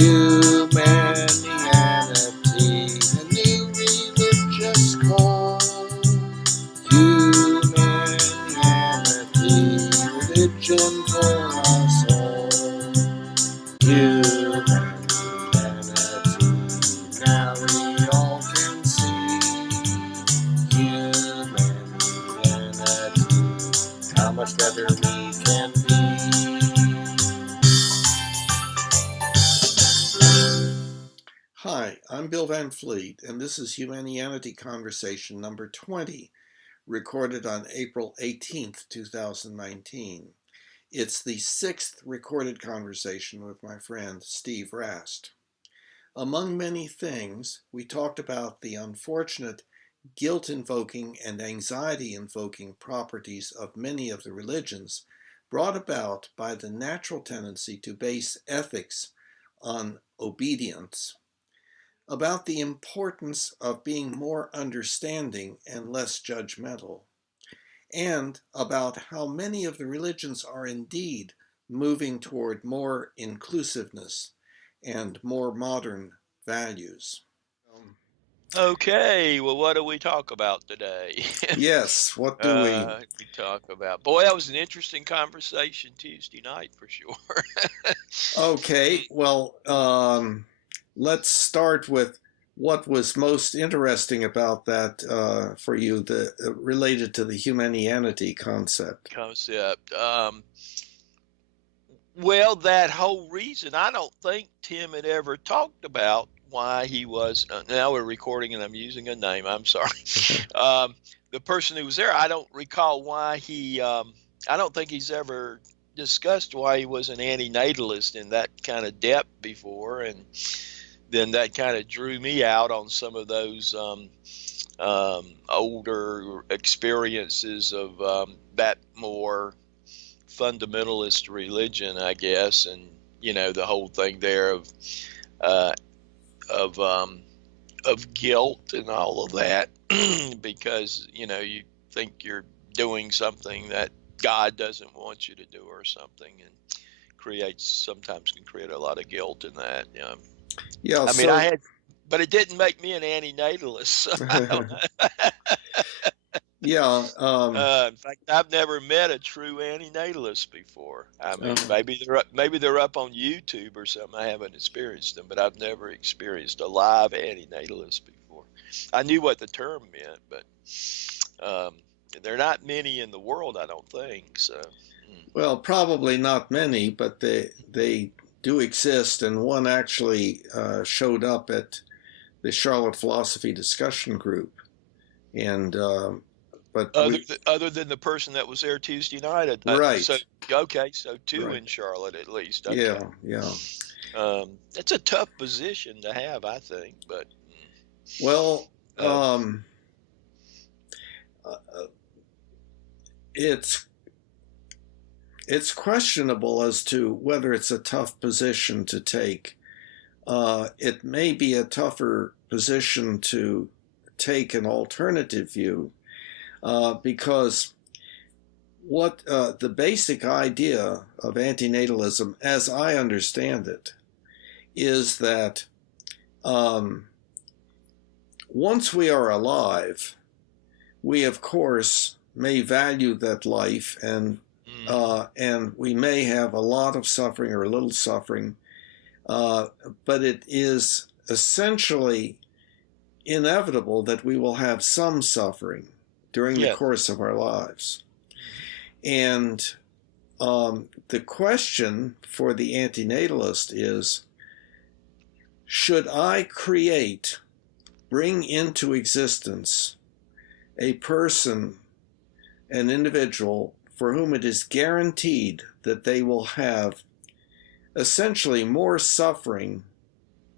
Humanianity, a new religious call. Humanianity, religion for us all. Humanity, now we all can see. Humanity, how much better we can be. Hi, I'm Bill Van Fleet, and this is Humanianity Conversation number 20, recorded on April 18th, 2019. It's the sixth recorded conversation with my friend Steve Rast. Among many things, we talked about the unfortunate guilt-invoking and anxiety-invoking properties of many of the religions brought about by the natural tendency to base ethics on obedience, about the importance of being more understanding and less judgmental, and about how many of the religions are indeed moving toward more inclusiveness and more modern values. Okay, well, what do we talk about today? Yes, what do we? We talk about, boy, that was an interesting conversation Tuesday night for sure. Okay, well, let's start with what was most interesting about that for you, related to the humanianity concept. Well, that whole reason, I don't think Tim had ever talked about why he was. Now we're recording, and I'm using a name. I'm sorry. The person who was there, I don't recall why he. I don't think he's ever discussed why he was an antinatalist in that kind of depth before, and then that kind of drew me out on some of those older experiences of that more fundamentalist religion, I guess, and the whole thing there of guilt and all of that, because you think you're doing something that God doesn't want you to do or something, and sometimes can create a lot of guilt in that. Yeah, I mean, I had, but it didn't make me an antinatalist. So I don't know. Yeah. In fact, I've never met a true antinatalist before. I mean, maybe they're up on YouTube or something. I haven't experienced them, but I've never experienced a live antinatalist before. I knew what the term meant, but there are not many in the world, I don't think. So. Well, probably not many, but they do exist, and one actually showed up at the Charlotte Philosophy Discussion Group, and but other than the person that was there Tuesday night, right? So two right. In Charlotte at least. Okay. Yeah. That's a tough position to have, I think. But well, it's questionable as to whether it's a tough position to take. It may be a tougher position to take an alternative view, because what the basic idea of antinatalism, as I understand it, is that once we are alive, we of course may value that life, and we may have a lot of suffering or a little suffering, but it is essentially inevitable that we will have some suffering during the course of our lives. And the question for the antinatalist is, should I bring into existence a person, an individual, for whom it is guaranteed that they will have essentially more suffering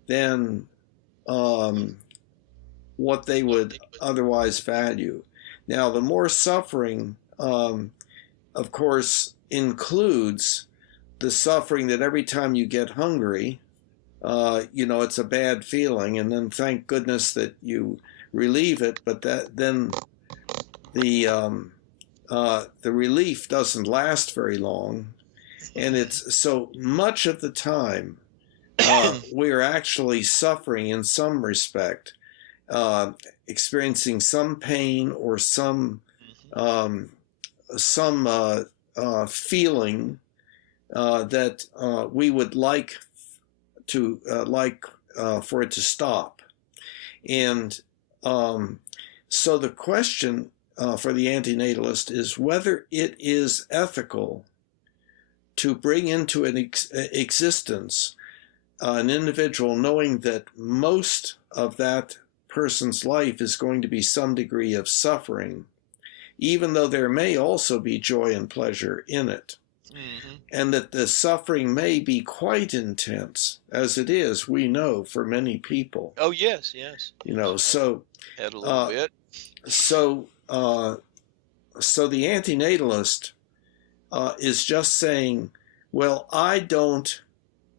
than what they would otherwise value? Now, the more suffering, of course, includes the suffering that every time you get hungry, it's a bad feeling, and then thank goodness that you relieve it, but then the relief doesn't last very long, and it's so much of the time we are actually suffering in some respect, experiencing some pain or some feeling that we would like to for it to stop. And so the question for the antinatalist is whether it is ethical to bring into an existence an individual knowing that most of that person's life is going to be some degree of suffering, even though there may also be joy and pleasure in it. Mm-hmm. And that the suffering may be quite intense, as it is, we know, for many people. Oh, yes, yes. You know, so... Had a little bit. So the antinatalist is just saying, well, I don't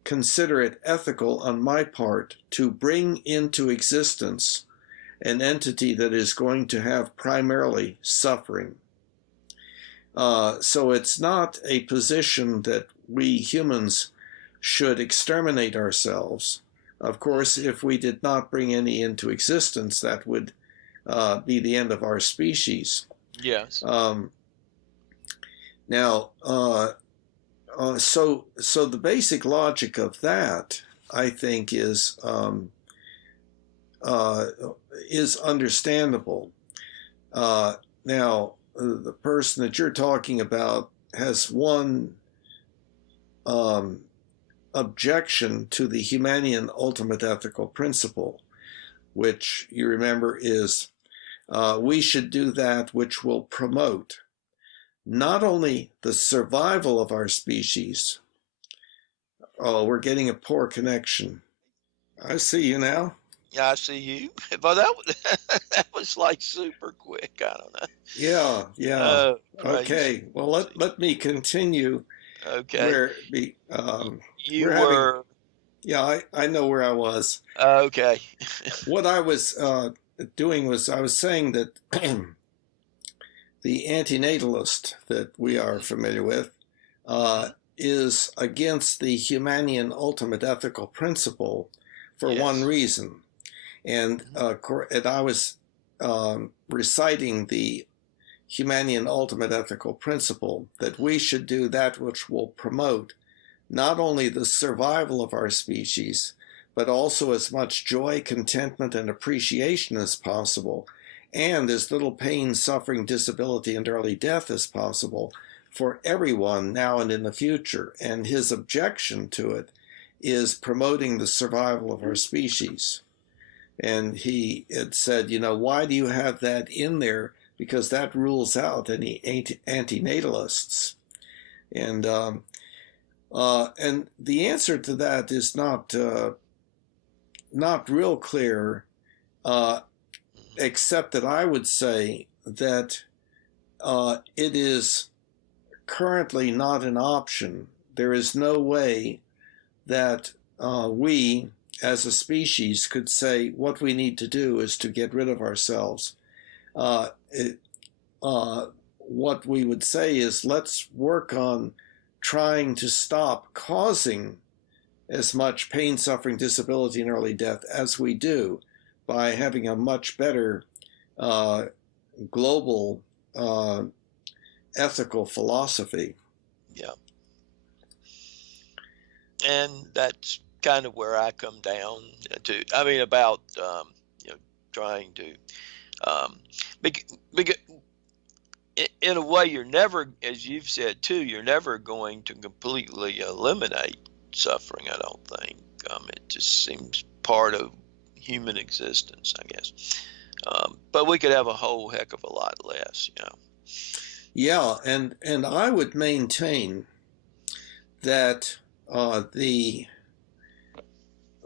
consider it ethical on my part to bring into existence an entity that is going to have primarily suffering. So it's not a position that we humans should exterminate ourselves. Of course, if we did not bring any into existence, that would be the end of our species. Yes. Now, so the basic logic of that, I think, is understandable. Now, the person that you're talking about has one objection to the Humanian ultimate ethical principle, which you remember is we should do that which will promote not only the survival of our species. Oh, we're getting a poor connection. I see you now. Yeah, I see you. But that was like super quick. I don't know. Yeah. Okay. Well, let me continue. Okay. You were. Yeah, I know where I was. Okay. What I was doing was I was saying that the antinatalist that we are familiar with is against the Humanian ultimate ethical principle for one reason. And I was reciting the Humanian ultimate ethical principle that we should do that which will promote not only the survival of our species, but also as much joy, contentment, and appreciation as possible, and as little pain, suffering, disability, and early death as possible for everyone now and in the future. And his objection to it is promoting the survival of our species. And he had said, why do you have that in there? Because that rules out any antinatalists. And the answer to that is not real clear, except that I would say that it is currently not an option. There is no way that we, as a species, could say what we need to do is to get rid of ourselves. What we would say is let's work on trying to stop causing as much pain, suffering, disability, and early death as we do by having a much better global ethical philosophy. Yeah. And that's kind of where I come down to. I mean, about trying to because in a way, you're never, as you've said too, you're never going to completely eliminate suffering. I don't think. It just seems part of human existence, I guess. But we could have a whole heck of a lot less. Yeah, and I would maintain that the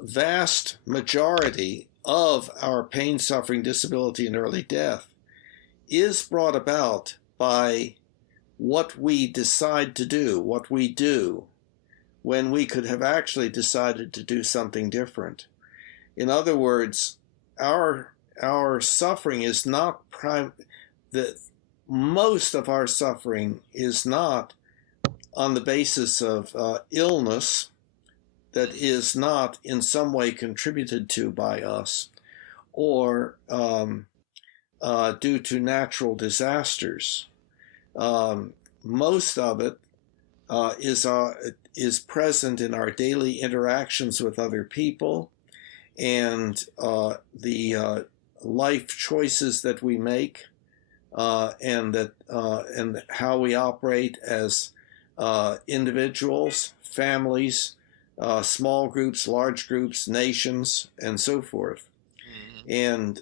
vast majority of our pain, suffering, disability, and early death is brought about by what we decide to do, what we do, when we could have actually decided to do something different. In other words, our suffering is not most of our suffering is not on the basis of illness that is not in some way contributed to by us, or due to natural disasters. Most of it is present in our daily interactions with other people, and the life choices that we make, and how we operate as individuals, families, small groups, large groups, nations, and so forth. And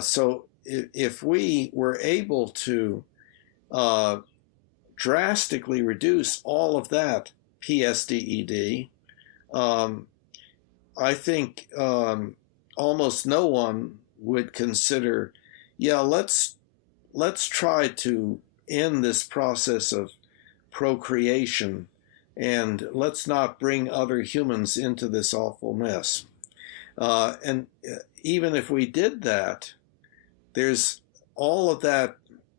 so if we were able to drastically reduce all of that PSDED, I think almost no one would consider, yeah, let's try to end this process of procreation, and let's not bring other humans into this awful mess. And even if we did that, there's all of that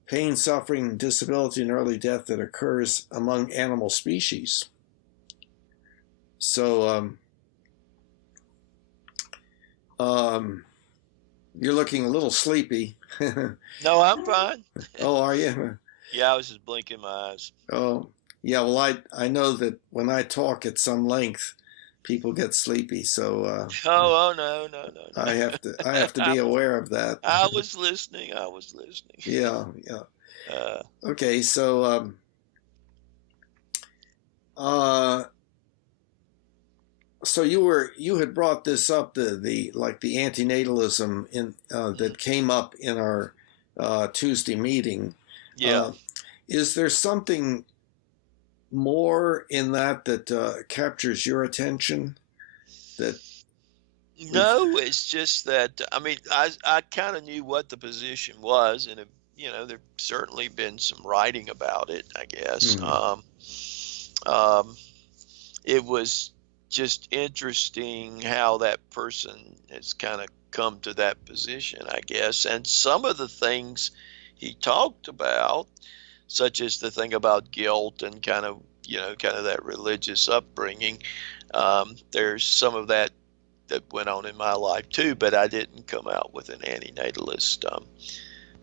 pain, suffering, disability, and early death that occurs among animal species. So you're looking a little sleepy. No, I'm fine. Oh, are you? Yeah, I was just blinking my eyes. Oh, yeah. Well, I know that when I talk at some length, people get sleepy. So Oh no. I have to be aware of that. I was listening. Yeah. Okay. So so you had brought this up, the antinatalism in that came up in our Tuesday meeting. Yeah. Is there something more in that captures your attention? No, it's just that, I mean, I kind of knew what the position was, and there's certainly been some writing about it, I guess. It was just interesting how that person has kind of come to that position, I guess. And some of the things he talked about, such as the thing about guilt and kind of that religious upbringing, there's some of that went on in my life too, but I didn't come out with an antinatalist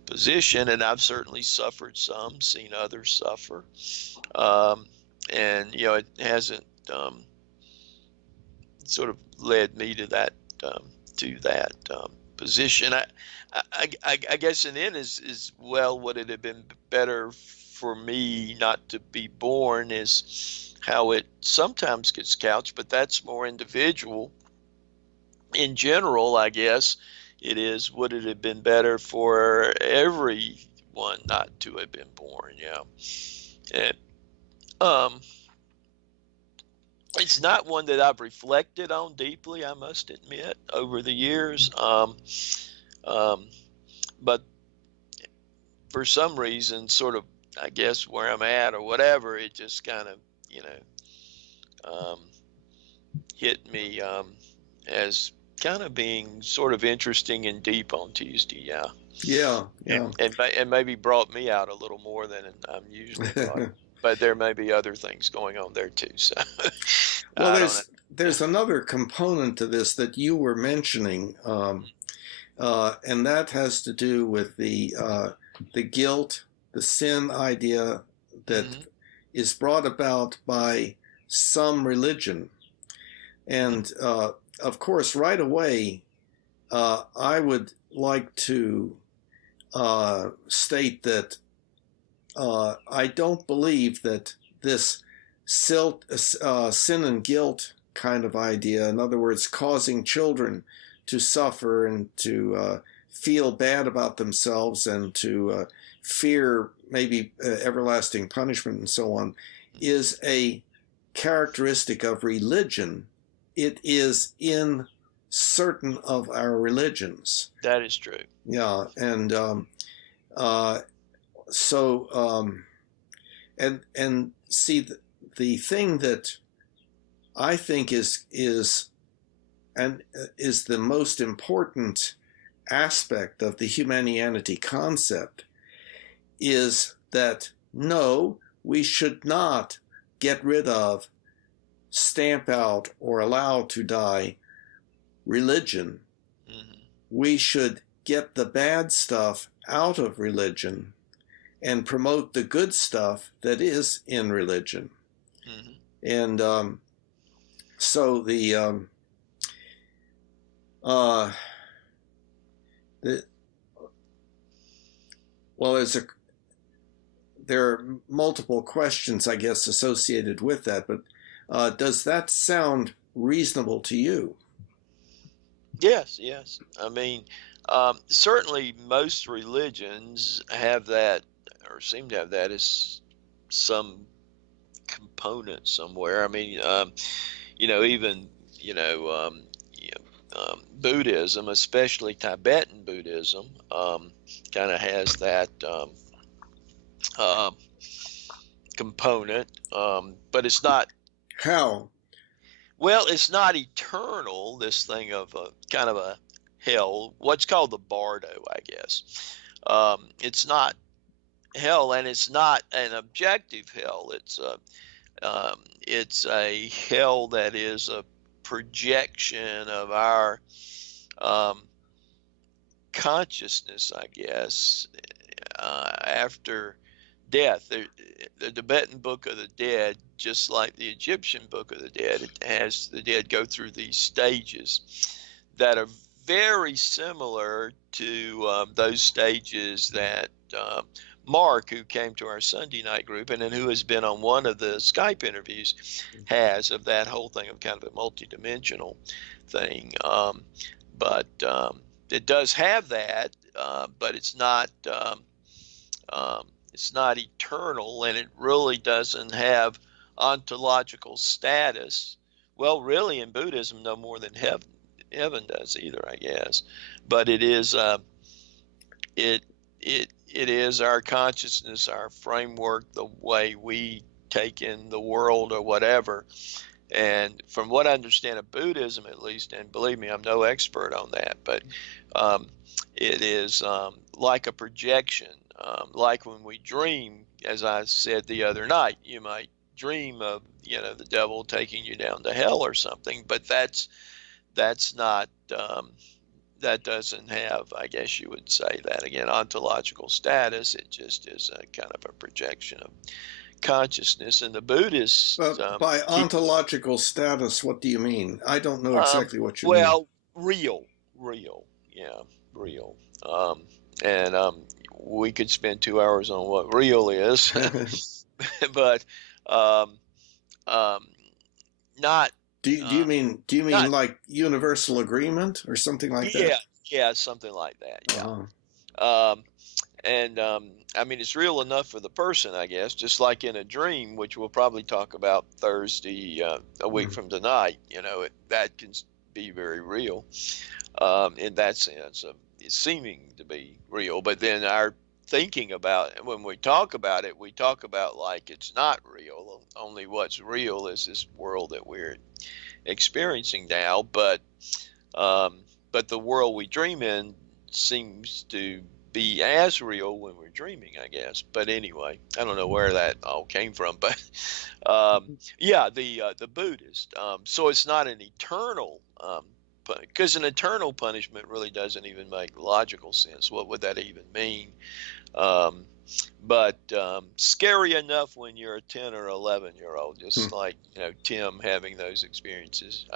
position, and I've certainly suffered some, seen others suffer, and it hasn't sort of led me to that position. I guess an end is, well, would it have been better for me not to be born, is how it sometimes gets couched, but that's more individual. In general, I guess it is, would it have been better for everyone not to have been born? Yeah. And it's not one that I've reflected on deeply, I must admit, over the years. But for some reason, sort of, I guess, where I'm at or whatever, it just kind of, hit me as kind of being sort of interesting and deep on Tuesday. Yeah. And maybe brought me out a little more than I'm usually brought. But there may be other things going on there too. So, well, there's another component to this that you were mentioning, and that has to do with the guilt, the sin idea that is brought about by some religion, and of course, right away, I would like to state that I don't believe that this sin and guilt kind of idea, in other words, causing children to suffer and to feel bad about themselves and to fear maybe everlasting punishment and so on, is a characteristic of religion. It is in certain of our religions. That is true. Yeah, and and see, the thing that I think is the most important aspect of the Humanianity concept is that no, we should not get rid of stamp out or allow to die religion. Mm-hmm. We should get the bad stuff out of religion and promote the good stuff that is in religion. Mm-hmm. And so there are multiple questions, I guess, associated with that, but does that sound reasonable to you? Yes, yes. I mean, certainly most religions have that, or seem to have that as some component somewhere. I mean, even Buddhism, especially Tibetan Buddhism, kind of has that component, but it's not. How? Well, it's not eternal. This thing of kind of a hell, what's called the bardo, I guess. It's not hell, and it's not an objective hell. It's a hell that is a projection of our consciousness, I guess, after death. The Tibetan Book of the Dead, just like the Egyptian Book of the Dead, it has the dead go through these stages that are very similar to those stages that Mark, who came to our Sunday night group and who has been on one of the Skype interviews, has, of that whole thing of kind of a multidimensional thing. But it does have that, but it's not eternal, and it really doesn't have ontological status. Well, really, in Buddhism, no more than heaven does either, I guess. But it is it is our consciousness, our framework, the way we take in the world or whatever. And from what I understand of Buddhism, at least, and believe me, I'm no expert on that, but it is like a projection, like when we dream, as I said the other night, you might dream of, the devil taking you down to hell or something, but that's not, that doesn't have, I guess you would say that again, ontological status. It just is a kind of a projection of consciousness. And the Buddhists, by ontological status, what do you mean? I don't know exactly what you mean. Well, real, yeah, real. And we could spend 2 hours on what real is, but not. Do you mean not, like universal agreement or something like that? Yeah, something like that. Yeah. Uh-huh. I mean, it's real enough for the person, I guess, just like in a dream, which we'll probably talk about Thursday, a week from tonight. That can be very real in that sense of it seeming to be real. But then our thinking about it, when we talk about it, we talk about like it's not real. Only what's real is this world that we're experiencing now. But the world we dream in seems to be as real when we're dreaming, I guess. But anyway, I don't know where that all came from, but yeah, the Buddhist. So it's not an eternal, because an eternal punishment really doesn't even make logical sense. What would that even mean? But scary enough when you're a 10 or 11-year-old, just like Tim having those experiences.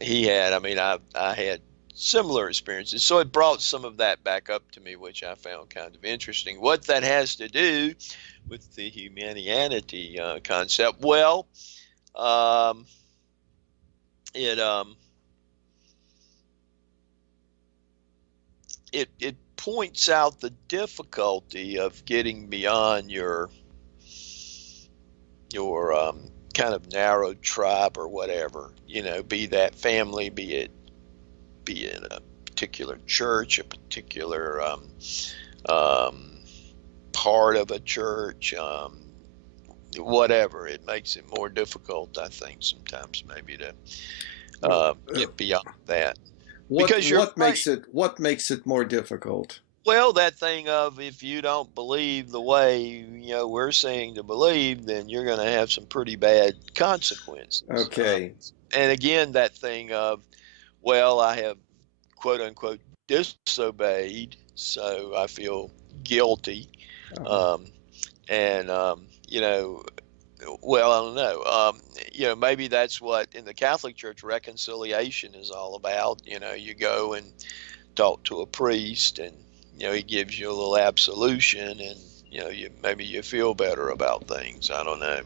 He had. I mean, I had similar experiences, so it brought some of that back up to me, which I found kind of interesting. What that has to do with the Humanianity concept? Well, it points out the difficulty of getting beyond your kind of narrow tribe or whatever, be that family, be it in a particular church, a particular part of a church, whatever. It makes it more difficult, I think, sometimes maybe to get beyond that. What makes it more difficult? Well, that thing of if you don't believe the way, we're saying to believe, then you're going to have some pretty bad consequences. Okay. And again, that thing of, well, I have quote unquote disobeyed, so I feel guilty. Uh, Um, and, well, I don't know. Maybe that's what in the Catholic Church reconciliation is all about. You go and talk to a priest, and he gives you a little absolution, and you feel better about things. I don't know.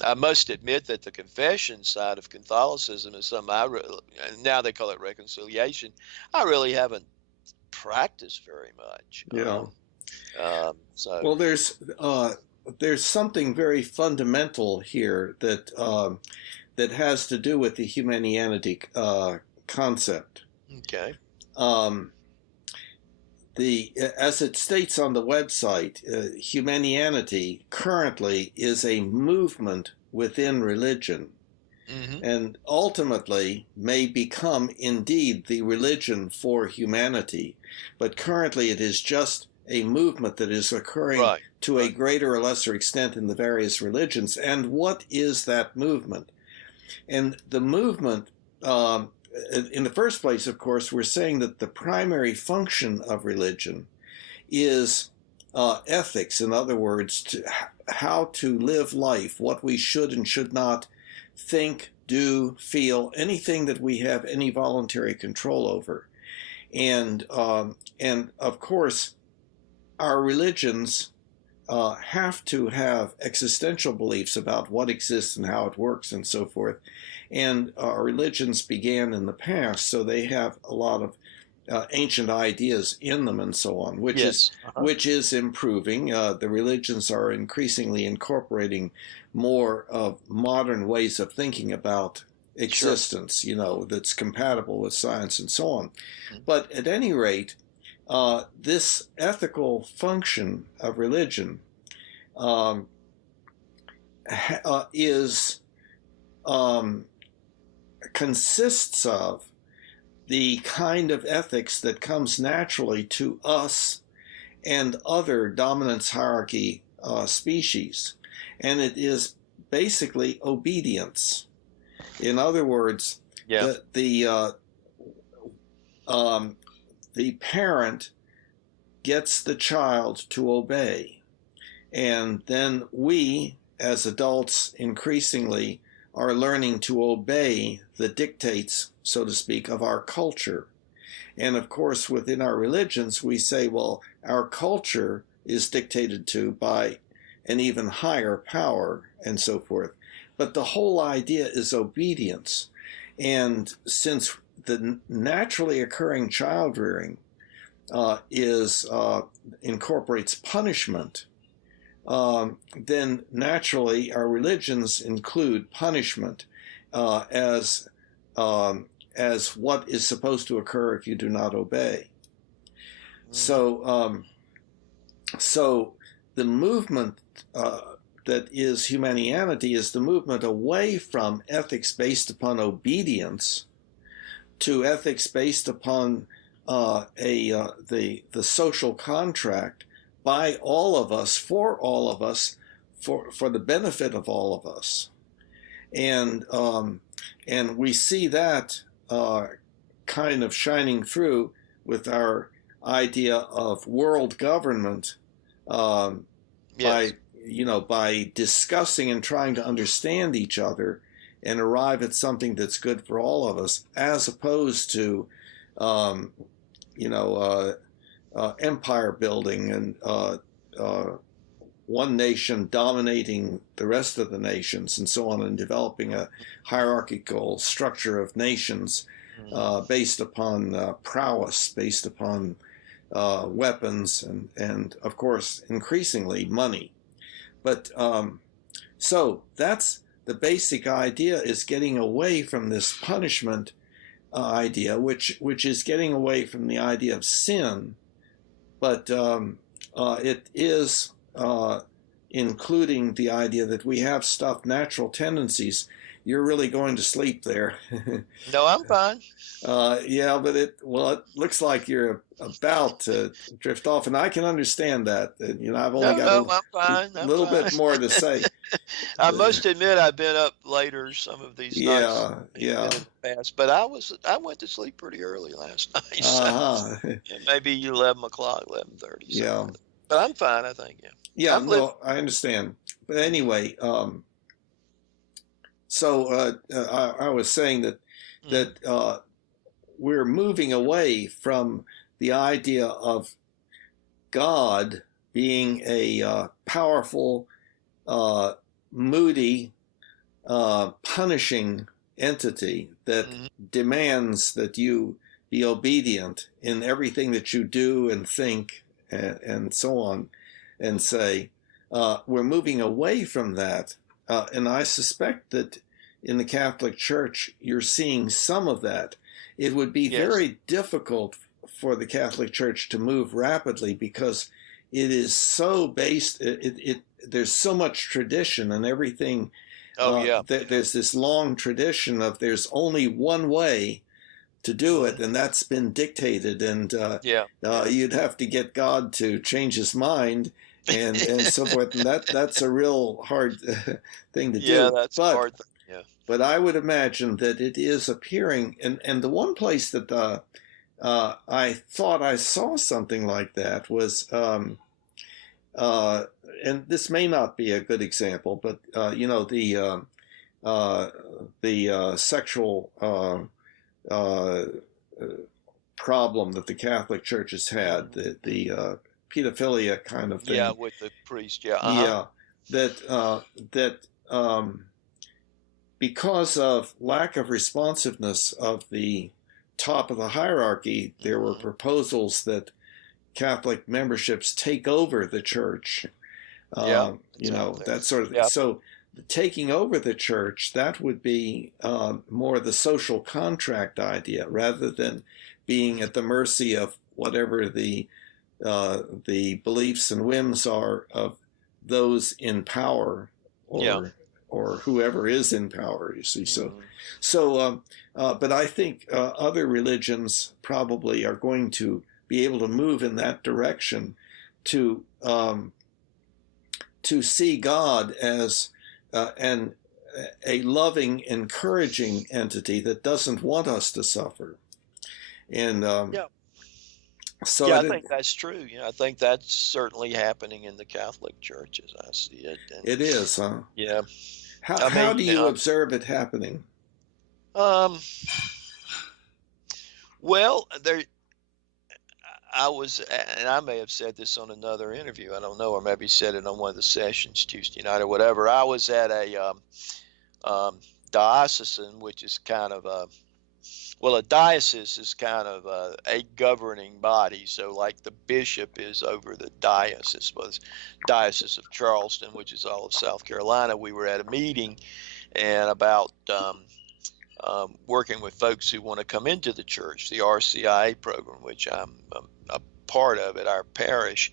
I must admit that the confession side of Catholicism is something now they call it reconciliation. I really haven't practiced very much. yeah. So Well, there's something very fundamental here that has to do with the humanity concept. okay, Um, as it states on the website, Humanianity currently is a movement within religion, hmm, and ultimately may become indeed the religion for humanity. But currently, it is just a movement that is occurring right, to a right, greater or lesser extent in the various religions. And what is that movement? And the movement, in the first place, of course, we're saying that the primary function of religion is ethics. In other words, how to live life, what we should and should not think, do, feel, anything that we have any voluntary control over. And of course, our religions have to have existential beliefs about what exists and how it works and so forth. And religions began in the past, so they have a lot of ancient ideas in them and so on, yes, which is improving. The religions are increasingly incorporating more of modern ways of thinking about sure, existence, that's compatible with science and so on. mm, But at any rate, this ethical function of religion um, is consists of the kind of ethics that comes naturally to us and other dominance hierarchy species, and it is basically obedience. In other words, yeah, the parent gets the child to obey, and then we, as adults, increasingly are learning to obey the dictates, so to speak, of our culture. And of course, within our religions, we say, well, our culture is dictated to by an even higher power and so forth. But the whole idea is obedience. And since the naturally occurring child rearing incorporates punishment, then naturally our religions include punishment as what is supposed to occur if you do not obey. hmm, So the movement that is Humanianity is the movement away from ethics based upon obedience to ethics based upon the social contract by all of us, for all of us, for the benefit of all of us, and we see that kind of shining through with our idea of world government, by yes, by discussing and trying to understand each other and arrive at something that's good for all of us, as opposed to um, empire building and one nation dominating the rest of the nations and so on, and developing a hierarchical structure of nations hmm, based upon prowess, based upon weapons, and of course, increasingly money. But so that's the basic idea, is getting away from this punishment idea, which is getting away from the idea of sin, but it is including the idea that we have stuff, natural tendencies, you're really going to sleep there. No, I'm fine. Yeah, but it looks like you're about to drift off, and I can understand that. I've only No, got no, a I'm fine. I'm little fine. bit more to say. I must admit I've been up later some of these nights, Yeah, yeah. even in the past, but I went to sleep pretty early last night, so Uh-huh. yeah, maybe 11 o'clock, 11:30, something Yeah. like that. But I'm fine, I think. Yeah, Yeah, I'm living. no, I understand. But Mhm, anyway, so I was saying mhm, that we're moving away from the idea of God being a powerful, moody, punishing entity that mhm. demands that you be obedient in everything that you do and think and so on and say. We're moving away from that. And I suspect that in the Catholic Church, you're seeing some of that. It would be Yes. very difficult for the Catholic Church to move rapidly because it is so based, there's so much tradition and everything. Oh yeah. Yeah. There's this long tradition of there's only one way to do it, Mhm. and that's been dictated. And Yeah. Yeah. you'd have to get God to change His mind, and so forth. And that's a real hard thing to Yeah, do. that's a hard thing. Yeah. But I would imagine that it is appearing, and the one place that I thought I saw something like that was. Uh, and this may not be a good example, but uh, the sexual uh, problem that the Catholic Church has had, Mhm. the pedophilia kind of Yeah, thing. with the priest. Yeah. Uh-huh. Yeah, that because of lack of responsiveness of the top of the hierarchy, there were Mhm. proposals that Catholic memberships take over the church. Yeah, that's out there. That sort of thing. Yeah. So taking over the church, that would be more the social contract idea rather than being Mhm. at the mercy of whatever the beliefs and whims are of those in power Yeah. or whoever is in power. You see, Mhm. but I think other religions probably are going to be able to move in that direction to to see God as an a loving, encouraging entity that doesn't want us to suffer. And Yeah. so Yeah, I think that's true. I think that's certainly happening in the Catholic Church as I see it. And it is, huh? yeah, How I how mean, do you observe it happening? um, well, there, I was, and I may have said this on another interview. I don't know, or maybe said it on one of the sessions Tuesday night or whatever. I was at a um, diocesan, which is kind of a well, a diocese is kind of a governing body. So, like the bishop is over the diocese, was Diocese of Charleston, which is all of South Carolina. We were at a meeting and about working with folks who want to come into the church, the RCIA program, which I'm a part of at our parish.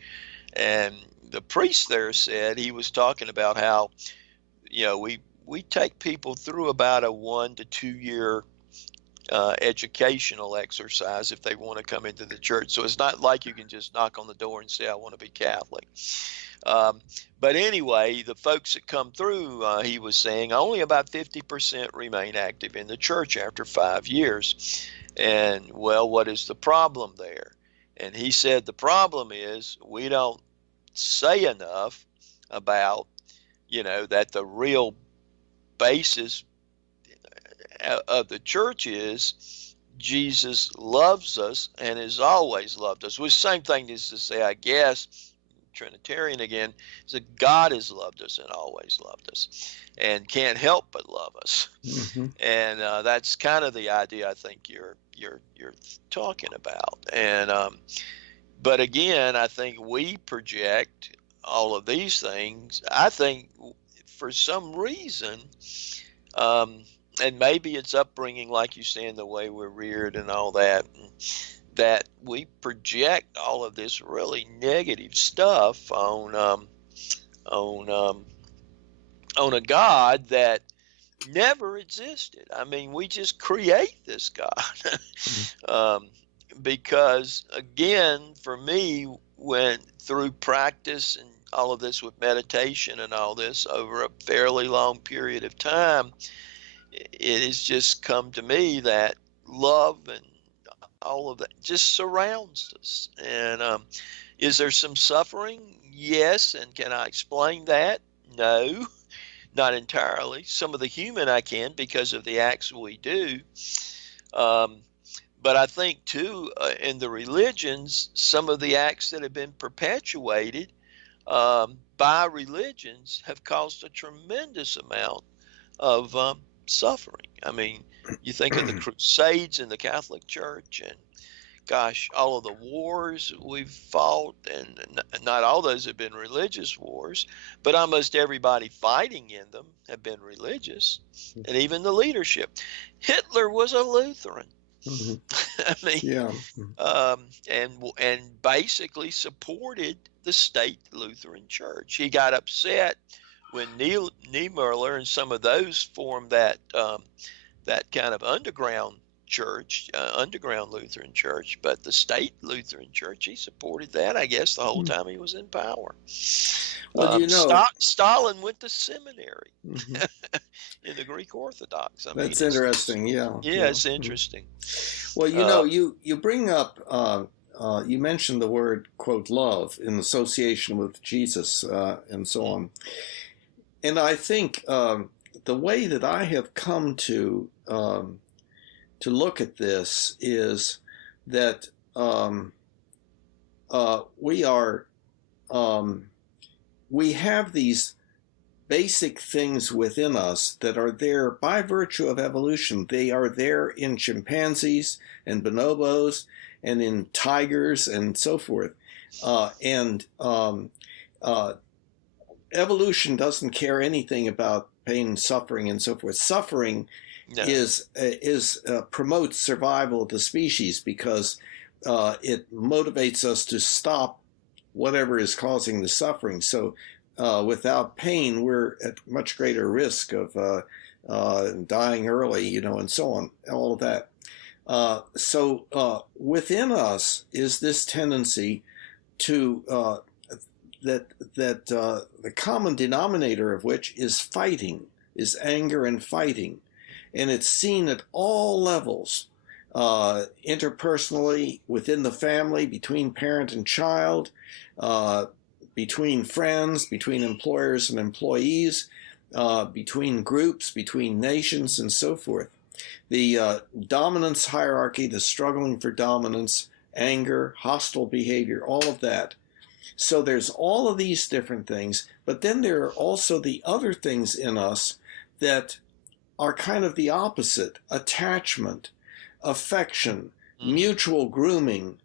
And the priest there said he was talking about how we take people through about a 1 to 2 year educational exercise if they want to come into the church. So it's not like you can just knock on the door and say, I want to be Catholic. Um, but anyway, the folks that come through, he was saying, only about 50% remain active in the church after 5 years. And well, what is the problem there? And he said, the problem is we don't say enough about, that the real basis of the church is Jesus loves us and has always loved us. Which same thing is to say, I guess, Trinitarian again, is that God has loved us and always loved us, and can't help but love us. Mm-hmm. And that's kind of the idea I think you're talking about. And but again, I think we project all of these things. I think for some reason. Um, and maybe it's upbringing, like you say, in the way we're reared and all that, that we project all of this really negative stuff on on a God that never existed. I mean, we just create this God. um, because, again, for me, when through practice and all of this with meditation and all this over a fairly long period of time, it has just come to me that love and all of that just surrounds us. And is there some suffering? Yes. And can I explain that? No, not entirely. Some of the human I can because of the acts we do. Um, but I think too, in the religions, some of the acts that have been perpetuated by religions have caused a tremendous amount of suffering. I mean, you think of the Crusades in the Catholic Church, and gosh, all of the wars we've fought, and not all those have been religious wars, but almost everybody fighting in them have been religious, and even the leadership. Hitler was a Lutheran. Mm-hmm. I mean, Yeah. And basically supported the state Lutheran Church. He got upset when Niemöller and some of those formed that that kind of underground church, underground Lutheran church, but the state Lutheran Church, he supported that, I guess, the whole time he was in power. Well, you know, Stalin went to seminary mm-hmm. in the Greek Orthodox. I That's mean, interesting. Yeah. It's interesting. Well, you know, you bring up, you mentioned the word, quote, love in association with Jesus and so on. And I think the way that I have come to look at this is that we have these basic things within us that are there by virtue of evolution. They are there in chimpanzees and bonobos and in tigers and so forth. Evolution doesn't care anything about pain and suffering and so forth. Suffering promotes survival of the species because it motivates us to stop whatever is causing the suffering. So without pain, we're at much greater risk of dying early, and so on, all of that. So within us is this tendency to that the common denominator of which is fighting, is anger and fighting. And it's seen at all levels, interpersonally, within the family, between parent and child, between friends, between employers and employees, between groups, between nations, and so forth. The dominance hierarchy, the struggling for dominance, anger, hostile behavior, all of that. So there's all of these different things, but then there are also the other things in us that are kind of the opposite: attachment, affection, mutual grooming,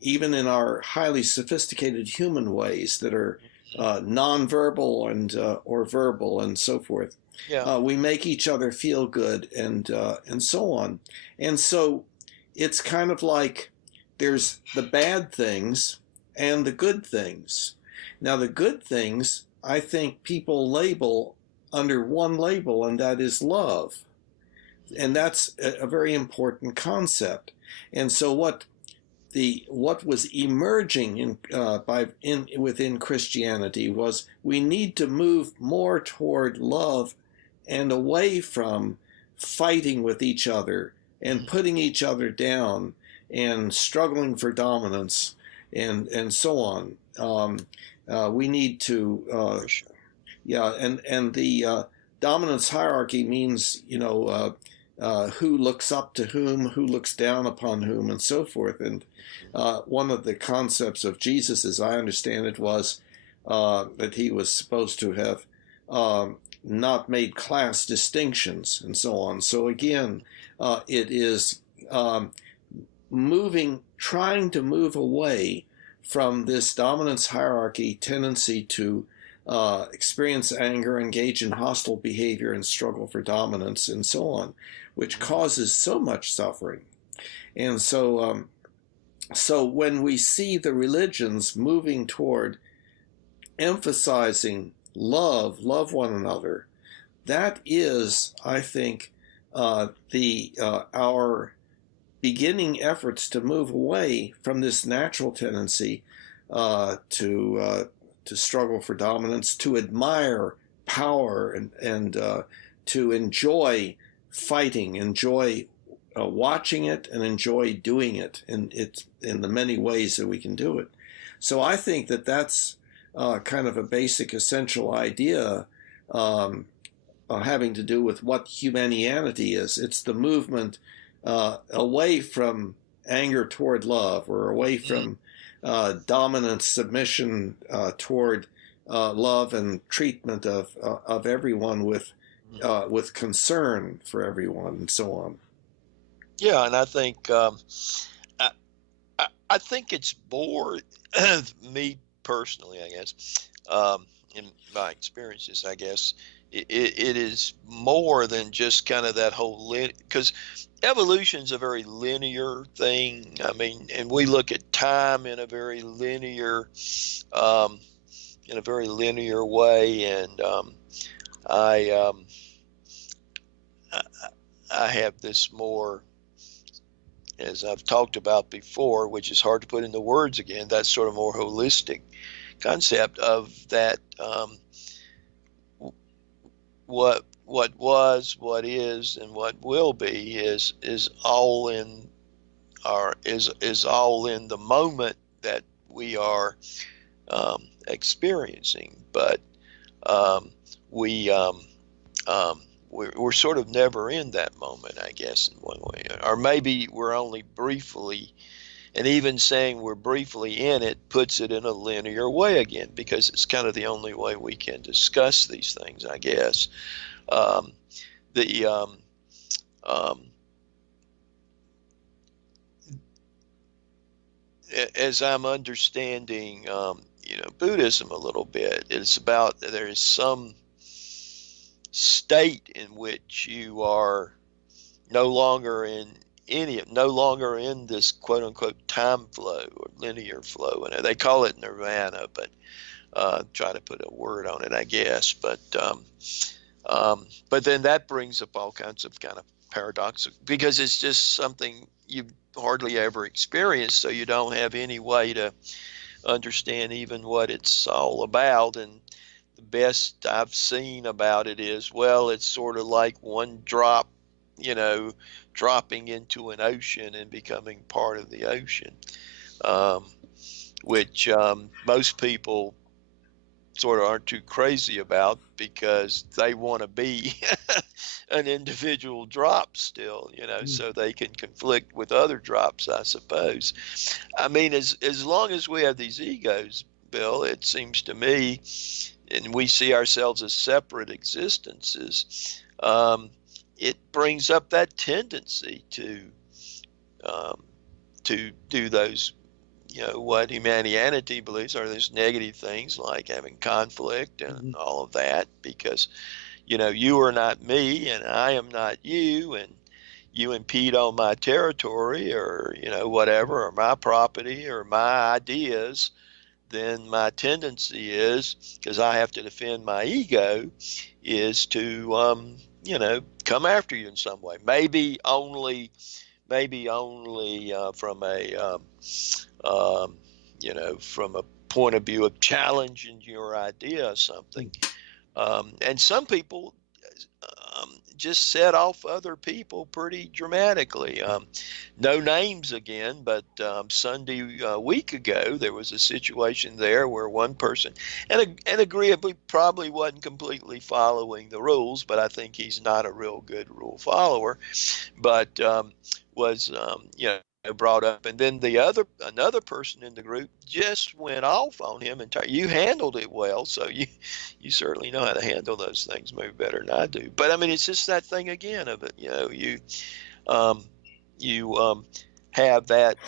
even in our highly sophisticated human ways that are nonverbal and or verbal and so forth. Yeah. We make each other feel good and so on. And so it's kind of like there's the bad things and the good things. Now, the good things, I think people label under one label, and that is love. And that's a very important concept. And so what was emerging within Christianity was we need to move more toward love and away from fighting with each other and putting each other down and struggling for dominance and so on. We need to, and the dominance hierarchy means, who looks up to whom, who looks down upon whom, and so forth. And one of the concepts of Jesus, as I understand it, was that he was supposed to have not made class distinctions and so on. So again, it is trying to move away from this dominance hierarchy tendency to experience anger, engage in hostile behavior, and struggle for dominance, and so on, which causes so much suffering. And so, so when we see the religions moving toward emphasizing love one another, that is, I think, our beginning efforts to move away from this natural tendency to struggle for dominance, to admire power, and to enjoy fighting, enjoy watching it, and enjoy doing it in the many ways that we can do it. So I think that that's kind of a basic, essential idea having to do with what Humanianity is. It's the movement away from anger toward love, or away from dominance, submission toward love and treatment of everyone with concern for everyone, and so on. Yeah, and I think I think it's more me personally, I guess, in my experiences, I guess it is more than just kind of that whole because evolution's a very linear thing. I mean, and we look at time in a very linear way, and I, I have this more, as I've talked about before, which is hard to put into words again, that sort of more holistic concept of that what was, what is, and what will be is all in is all in the moment that we are experiencing, but we're sort of never in that moment, I guess, in one way, or maybe we're only briefly. And even saying we're briefly in it puts it in a linear way again, because it's kind of the only way we can discuss these things, I guess. As I'm understanding, Buddhism a little bit, it's about there is some state in which you are no longer in this quote unquote time flow or linear flow. And they call it nirvana, but try to put a word on it, I guess. But then that brings up all kinds of kind of paradoxes, because it's just something you've hardly ever experienced, so you don't have any way to understand even what it's all about. And the best I've seen about it is, well, it's sort of like one drop, dropping into an ocean and becoming part of the ocean, which most people sort of aren't too crazy about, because they want to be an individual drop still, so they can conflict with other drops, I suppose. I mean, as long as we have these egos, Bill, it seems to me, and we see ourselves as separate existences, it brings up that tendency to do those, what Humanianity believes are those negative things, like having conflict and all of that, because, you are not me and I am not you, and you impede on my territory, or, whatever, or my property or my ideas, then my tendency is, because I have to defend my ego, is to come after you in some way. Maybe only from a from a point of view of challenging your idea or something. And some people just set off other people pretty dramatically. No names again, but Sunday a week ago, there was a situation there where one person, and agreeably probably wasn't completely following the rules, but I think he's not a real good rule follower, but was brought up, and then another person in the group just went off on him, and you handled it well, so you certainly know how to handle those things maybe better than I do. But I mean, it's just that thing again of it, you have that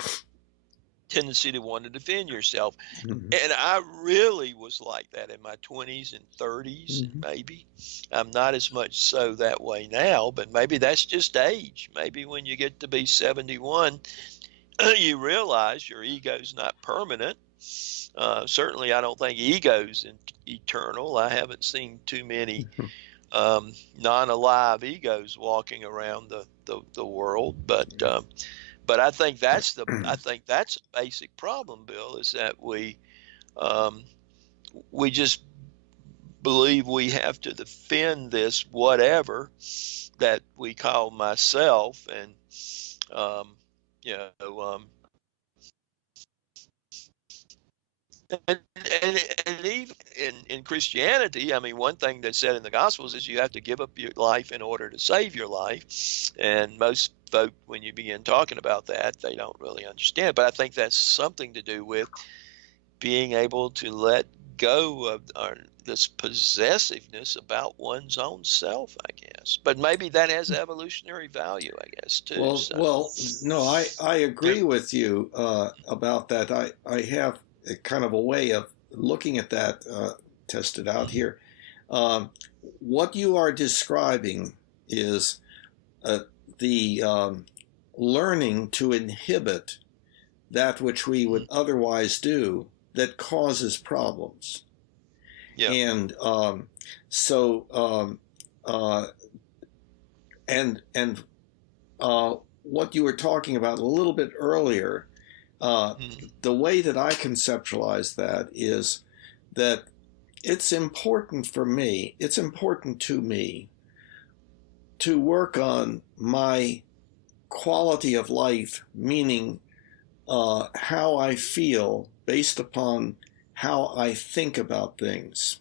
tendency to want to defend yourself. And I really was like that in my 20s and 30s, and maybe I'm not as much so that way now, but maybe that's just age. Maybe when you get to be 71, you realize your ego's not permanent. Certainly, I don't think ego's eternal. I haven't seen too many non-alive egos walking around the world. But I think that's a basic problem, Bill, is that um, we just believe we have to defend this whatever that we call myself, and um, you know, and, and even in Christianity, I mean, one thing that's said in the Gospels is you have to give up your life in order to save your life. And most folk, when you begin talking about that, they don't really understand. But I think that's something to do with being able to let go of this possessiveness about one's own self, I guess. But maybe that has evolutionary value, I guess, too. Well, no, I agree with you about that. I have a kind of a way of looking at that, tested out here. What you are describing is the learning to inhibit that which we would otherwise do that causes problems. Yeah. And what you were talking about a little bit earlier, the way that I conceptualize that is that it's important for me, it's important to me to work on my quality of life, meaning how I feel based upon how I think about things.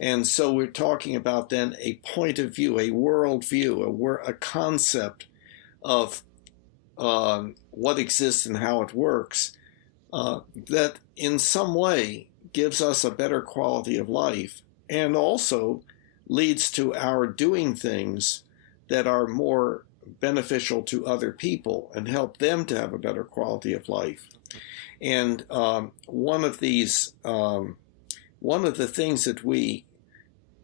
And so we're talking about then a point of view, a world view, a concept of what exists and how it works, that in some way gives us a better quality of life and also leads to our doing things that are more beneficial to other people and help them to have a better quality of life. And one of the things that we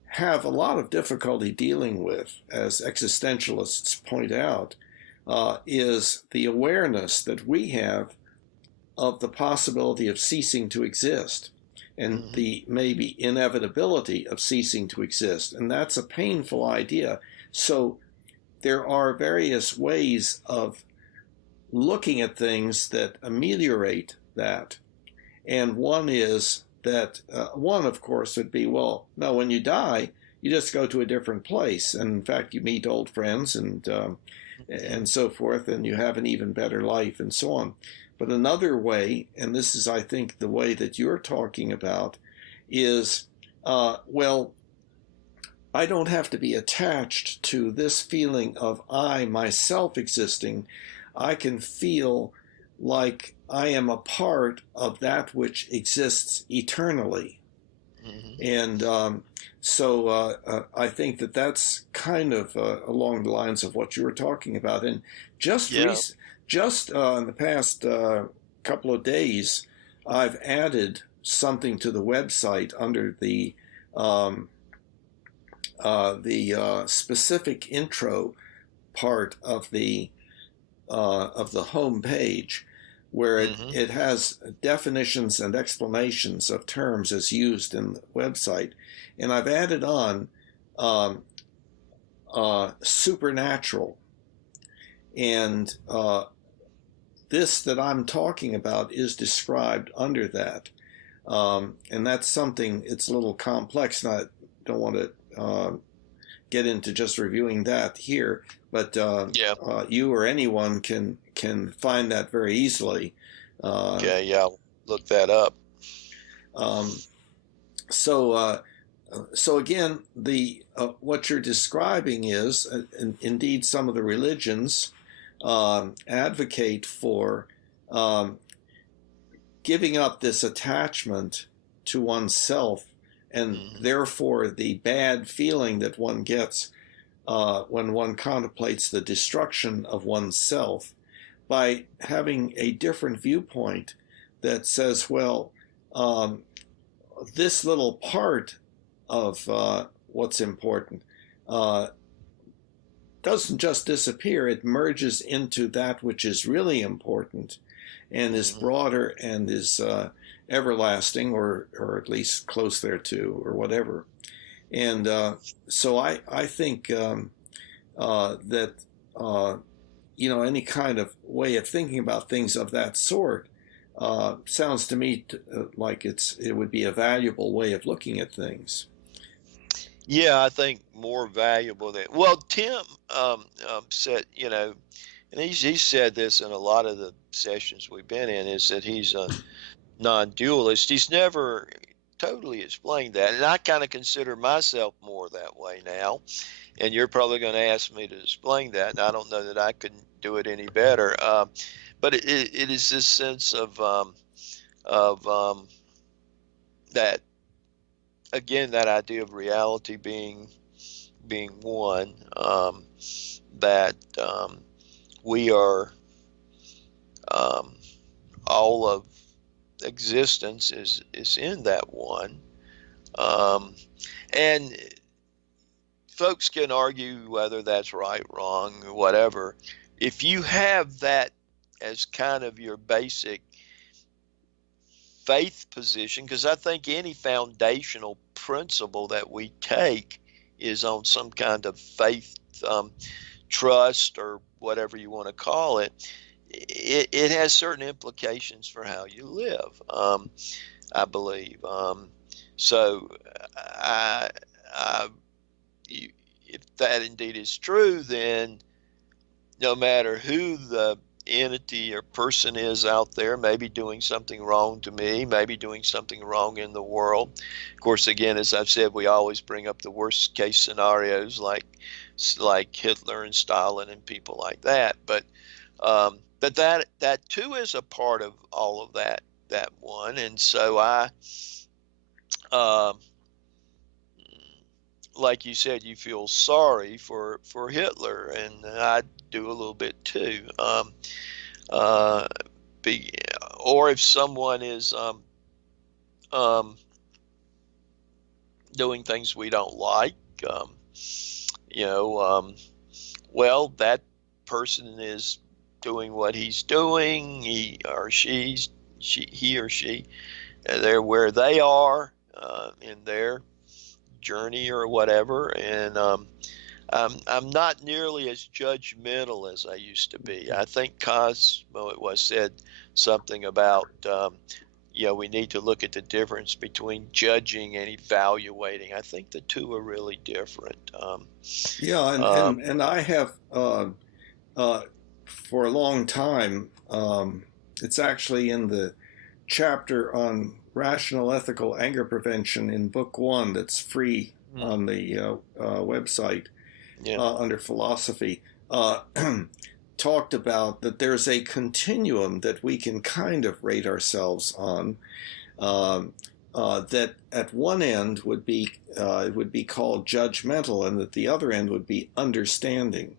have a lot of difficulty dealing with, as existentialists point out, is the awareness that we have of the possibility of ceasing to exist and the maybe inevitability of ceasing to exist. And that's a painful idea. So there are various ways of looking at things that ameliorate that. And one is that, one, of course, would be, well, no, when you die, you just go to a different place. And in fact, you meet old friends and so forth, and you have an even better life and so on. But another way, and this is, I think, the way that you're talking about, is, well, I don't have to be attached to this feeling of I myself existing. I can feel like I am a part of that which exists eternally. And so I think that that's kind of along the lines of what you were talking about. And just in the past couple of days, I've added something to the website under the specific intro part of the home page, where it has definitions and explanations of terms as used in the website. And I've added on supernatural. And this that I'm talking about is described under that. And that's something, it's a little complex, and I don't want to get into just reviewing that here, but you or anyone can find that very easily. I'll look that up. So again, what you're describing is, indeed, some of the religions advocate for giving up this attachment to oneself, and therefore the bad feeling that one gets when one contemplates the destruction of oneself, by having a different viewpoint that says, well, this little part of what's important doesn't just disappear, it merges into that which is really important and is broader and is everlasting, or at least close thereto, or whatever. And so I think that any kind of way of thinking about things of that sort sounds to me like it would be a valuable way of looking at things. Yeah, I think more valuable than, well, Tim said, and he's said this in a lot of the sessions we've been in, is that he's a non-dualist. He's never totally explained that, and I kind of consider myself more that way now. And you're probably going to ask me to explain that, and I don't know that I can do it any better. But it is this sense of that, again, that idea of reality being one, that we are, all of existence is in that one, and folks can argue whether that's right, wrong, or whatever. If you have that as kind of your basic faith position, because I think any foundational principle that we take is on some kind of faith, trust, or whatever you want to call it, it has certain implications for how you live, I believe. So if that indeed is true, then no matter who the entity or person is out there, maybe doing something wrong to me, maybe doing something wrong in the world. Of course, again, as I've said, we always bring up the worst case scenarios like Hitler and Stalin and people like that. But that too is a part of all of that one. And so like you said, you feel sorry for Hitler, and I do a little bit too. Or if someone is doing things we don't like, well, that person is doing what he's doing. He or she, they're where they are in their journey or whatever, and I'm not nearly as judgmental as I used to be. I think Cosmo, it was said something about we need to look at the difference between judging and evaluating. I think the two are really different. And I have for a long time. It's actually in the chapter on rational ethical anger prevention in book 1 that's free on the website under philosophy, talked about that there's a continuum that we can kind of rate ourselves on, that at one end would be called judgmental, and that the other end would be understanding.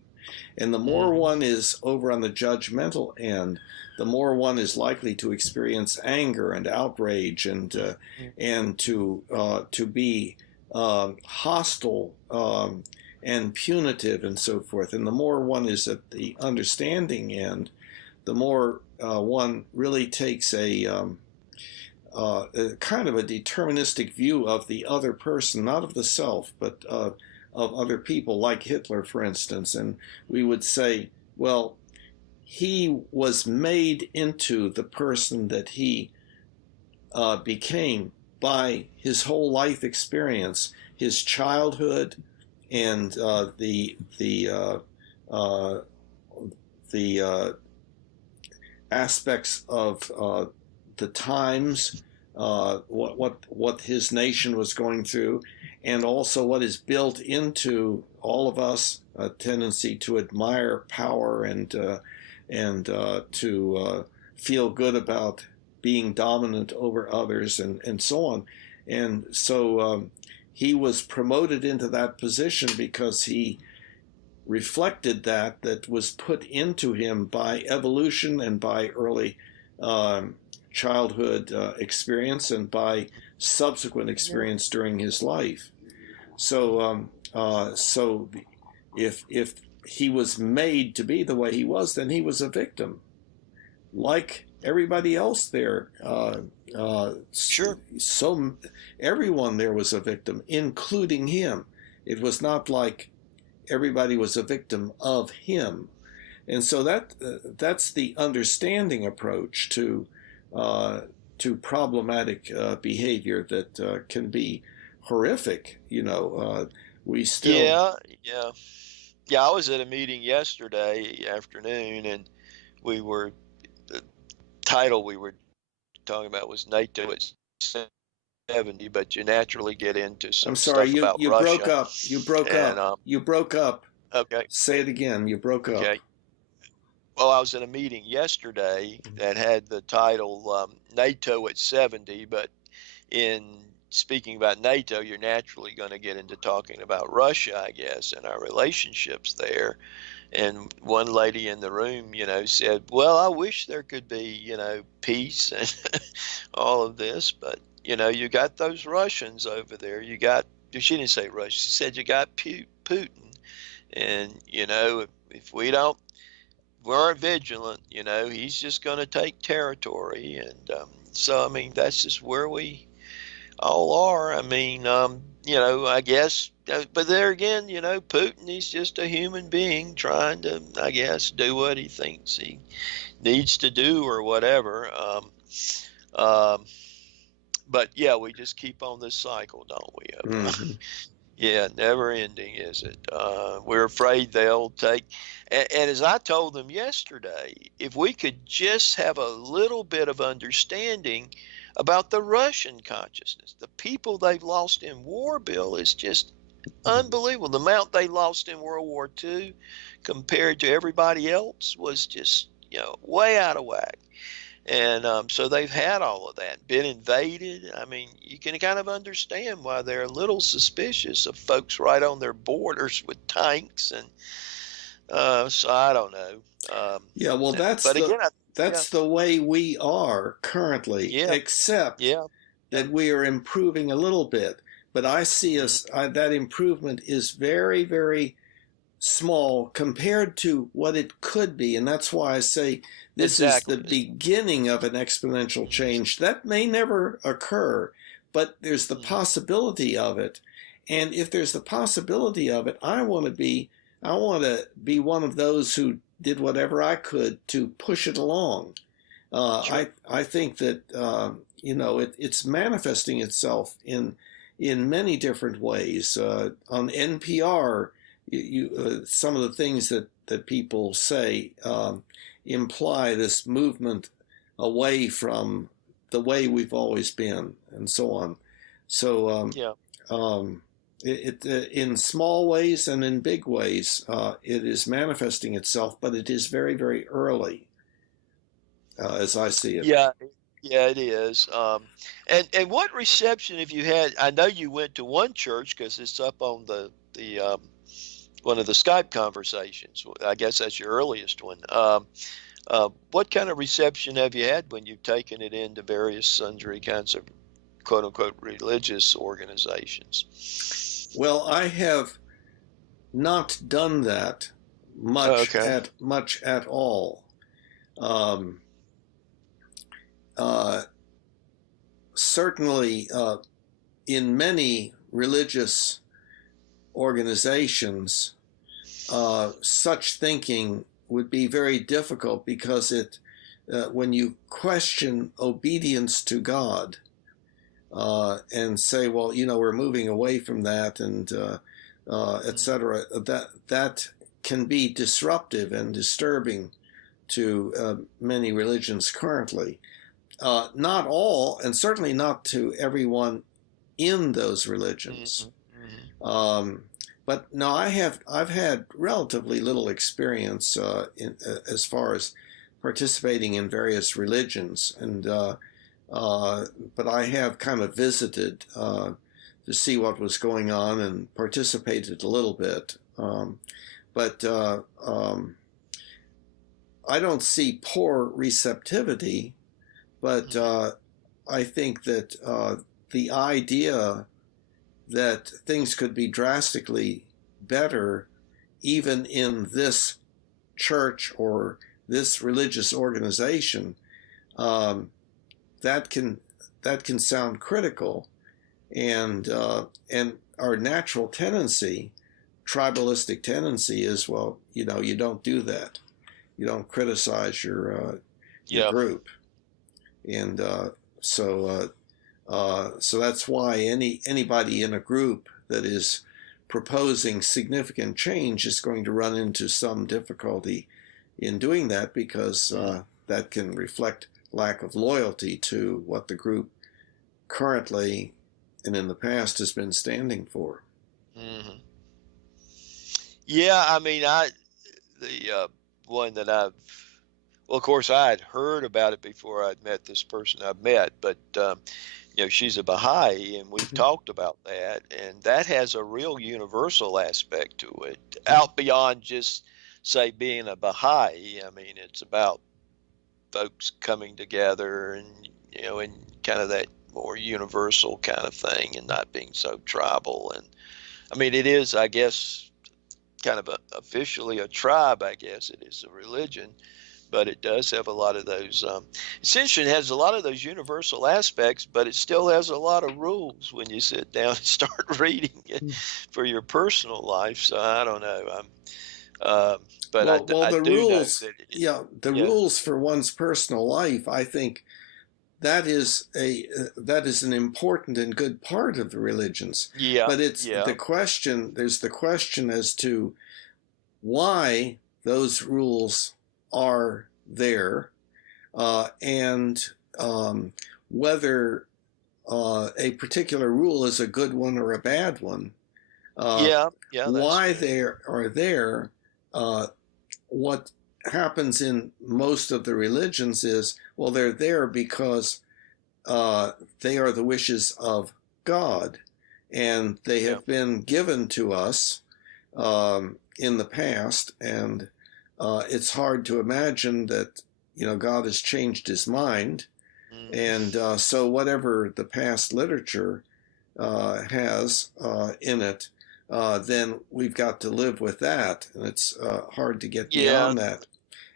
And the more one is over on the judgmental end, the more one is likely to experience anger and outrage and to be hostile and punitive and so forth. And the more one is at the understanding end, the more one really takes a kind of a deterministic view of the other person, not of the self, but of other people, like Hitler, for instance. And we would say, well, he was made into the person that he became by his whole life experience, his childhood, and the aspects of the times, what his nation was going through, and also what is built into all of us, a tendency to admire power and to feel good about being dominant over others, and so on. And so he was promoted into that position because he reflected that was put into him by evolution and by early childhood experience and by subsequent experience during his life. So if he was made to be the way he was, then he was a victim, like everybody else there, Sure. so everyone there was a victim, including him. It was not like everybody was a victim of him. And so that's the understanding approach to problematic behavior that can be horrific. We still. Yeah, yeah. Yeah, I was at a meeting yesterday afternoon, and the title we were talking about was NATO at 70, but you naturally get into I'm some sorry, stuff you about you broke Russia. up. You broke And up. You broke up. okay, Say it again. You broke up. okay. Well, I was at a meeting yesterday that had the title NATO at 70, but in speaking about NATO, you're naturally going to get into talking about Russia, I guess, and our relationships there. And one lady in the room, said, "Well, I wish there could be, peace and all of this, but you got those Russians over there. You got." She didn't say Russia. She said you got Putin, and if we aren't vigilant, he's just going to take territory, and so I mean that's just where we all are. I mean, I guess, but there again, Putin, he's just a human being trying to, I guess, do what he thinks he needs to do or whatever. Um, but yeah, we just keep on this cycle, don't we? Mm-hmm. Yeah, never ending, is it? We're afraid they'll take, and as I told them yesterday, if we could just have a little bit of understanding about the Russian consciousness, the people they've lost in war, Bill, is just unbelievable. The amount they lost in World War II compared to everybody else was just, way out of whack. And so they've had all of that, been invaded. I mean, you can kind of understand why they're a little suspicious of folks right on their borders with tanks. And so I don't know. Yeah, well, But again, yeah, that's the way we are currently, yeah, except yeah, yeah. that we are improving a little bit. But I see that improvement is very, very small compared to what it could be. And that's why I say this is the beginning of an exponential change. That may never occur, but there's the possibility of it. And if there's the possibility of it, I want to be one of those who did whatever I could to push it along. Sure. I think that it's manifesting itself in many different ways. On NPR, some of the things that people say imply this movement away from the way we've always been, and so on. So Yeah. in small ways and in big ways, it is manifesting itself, but it is very, very early, as I see it. Yeah. Yeah, it is. And what reception have you had? I know you went to one church because it's up on the one of the Skype conversations. I guess that's your earliest one. What kind of reception have you had when you've taken it into various sundry kinds of quote unquote religious organizations? Well, I have not done that much Okay. at all. Certainly, in many religious organizations, such thinking would be very difficult because when you question obedience to God and say, well, we're moving away from that, and etc., that can be disruptive and disturbing to many religions currently. Not all, and certainly not to everyone in those religions. But no, I've had relatively little experience as far as participating in various religions, and but I have kind of visited to see what was going on and participated a little bit. But I don't see poor receptivity, but I think that the idea that things could be drastically better even in this church or this religious organization, um, that can sound critical, and our natural tendency, tribalistic tendency, is, well, you know, you don't do that. You don't criticize your Yeah. group, and so that's why anybody in a group that is proposing significant change is going to run into some difficulty in doing that, because that can reflect lack of loyalty to what the group currently and in the past has been standing for. Hmm. Yeah, I mean, the one that well, of course, I had heard about it before I'd met this person I've met, but you know, she's a Baha'i, and we've talked about that, and that has a real universal aspect to it, out beyond just, say, being a Baha'i. I mean, it's about folks coming together, and you know, and kind of that more universal kind of thing, and not being so tribal. And I mean, it is, I guess, kind of officially a tribe. I guess it is a religion, but it does have a lot of those. It's interesting. It has a lot of those universal aspects, but it still has a lot of rules when you sit down and start reading it for your personal life. So I don't know. But I the do know rules, that the yeah, rules for one's personal life, I think that is an important and good part of the religions. yeah, But it's yeah, the question. There's the question as to why those rules are there, and whether a particular rule is a good one or a bad one. yeah, yeah. That's Why true. they are there. What happens in most of the religions is, well, they're there because they are the wishes of God, and they Yeah. have been given to us in the past, and it's hard to imagine that, you know, God has changed his mind, Hmm. and so whatever the past literature has in it, then we've got to live with that, and it's hard to get Yeah, beyond that.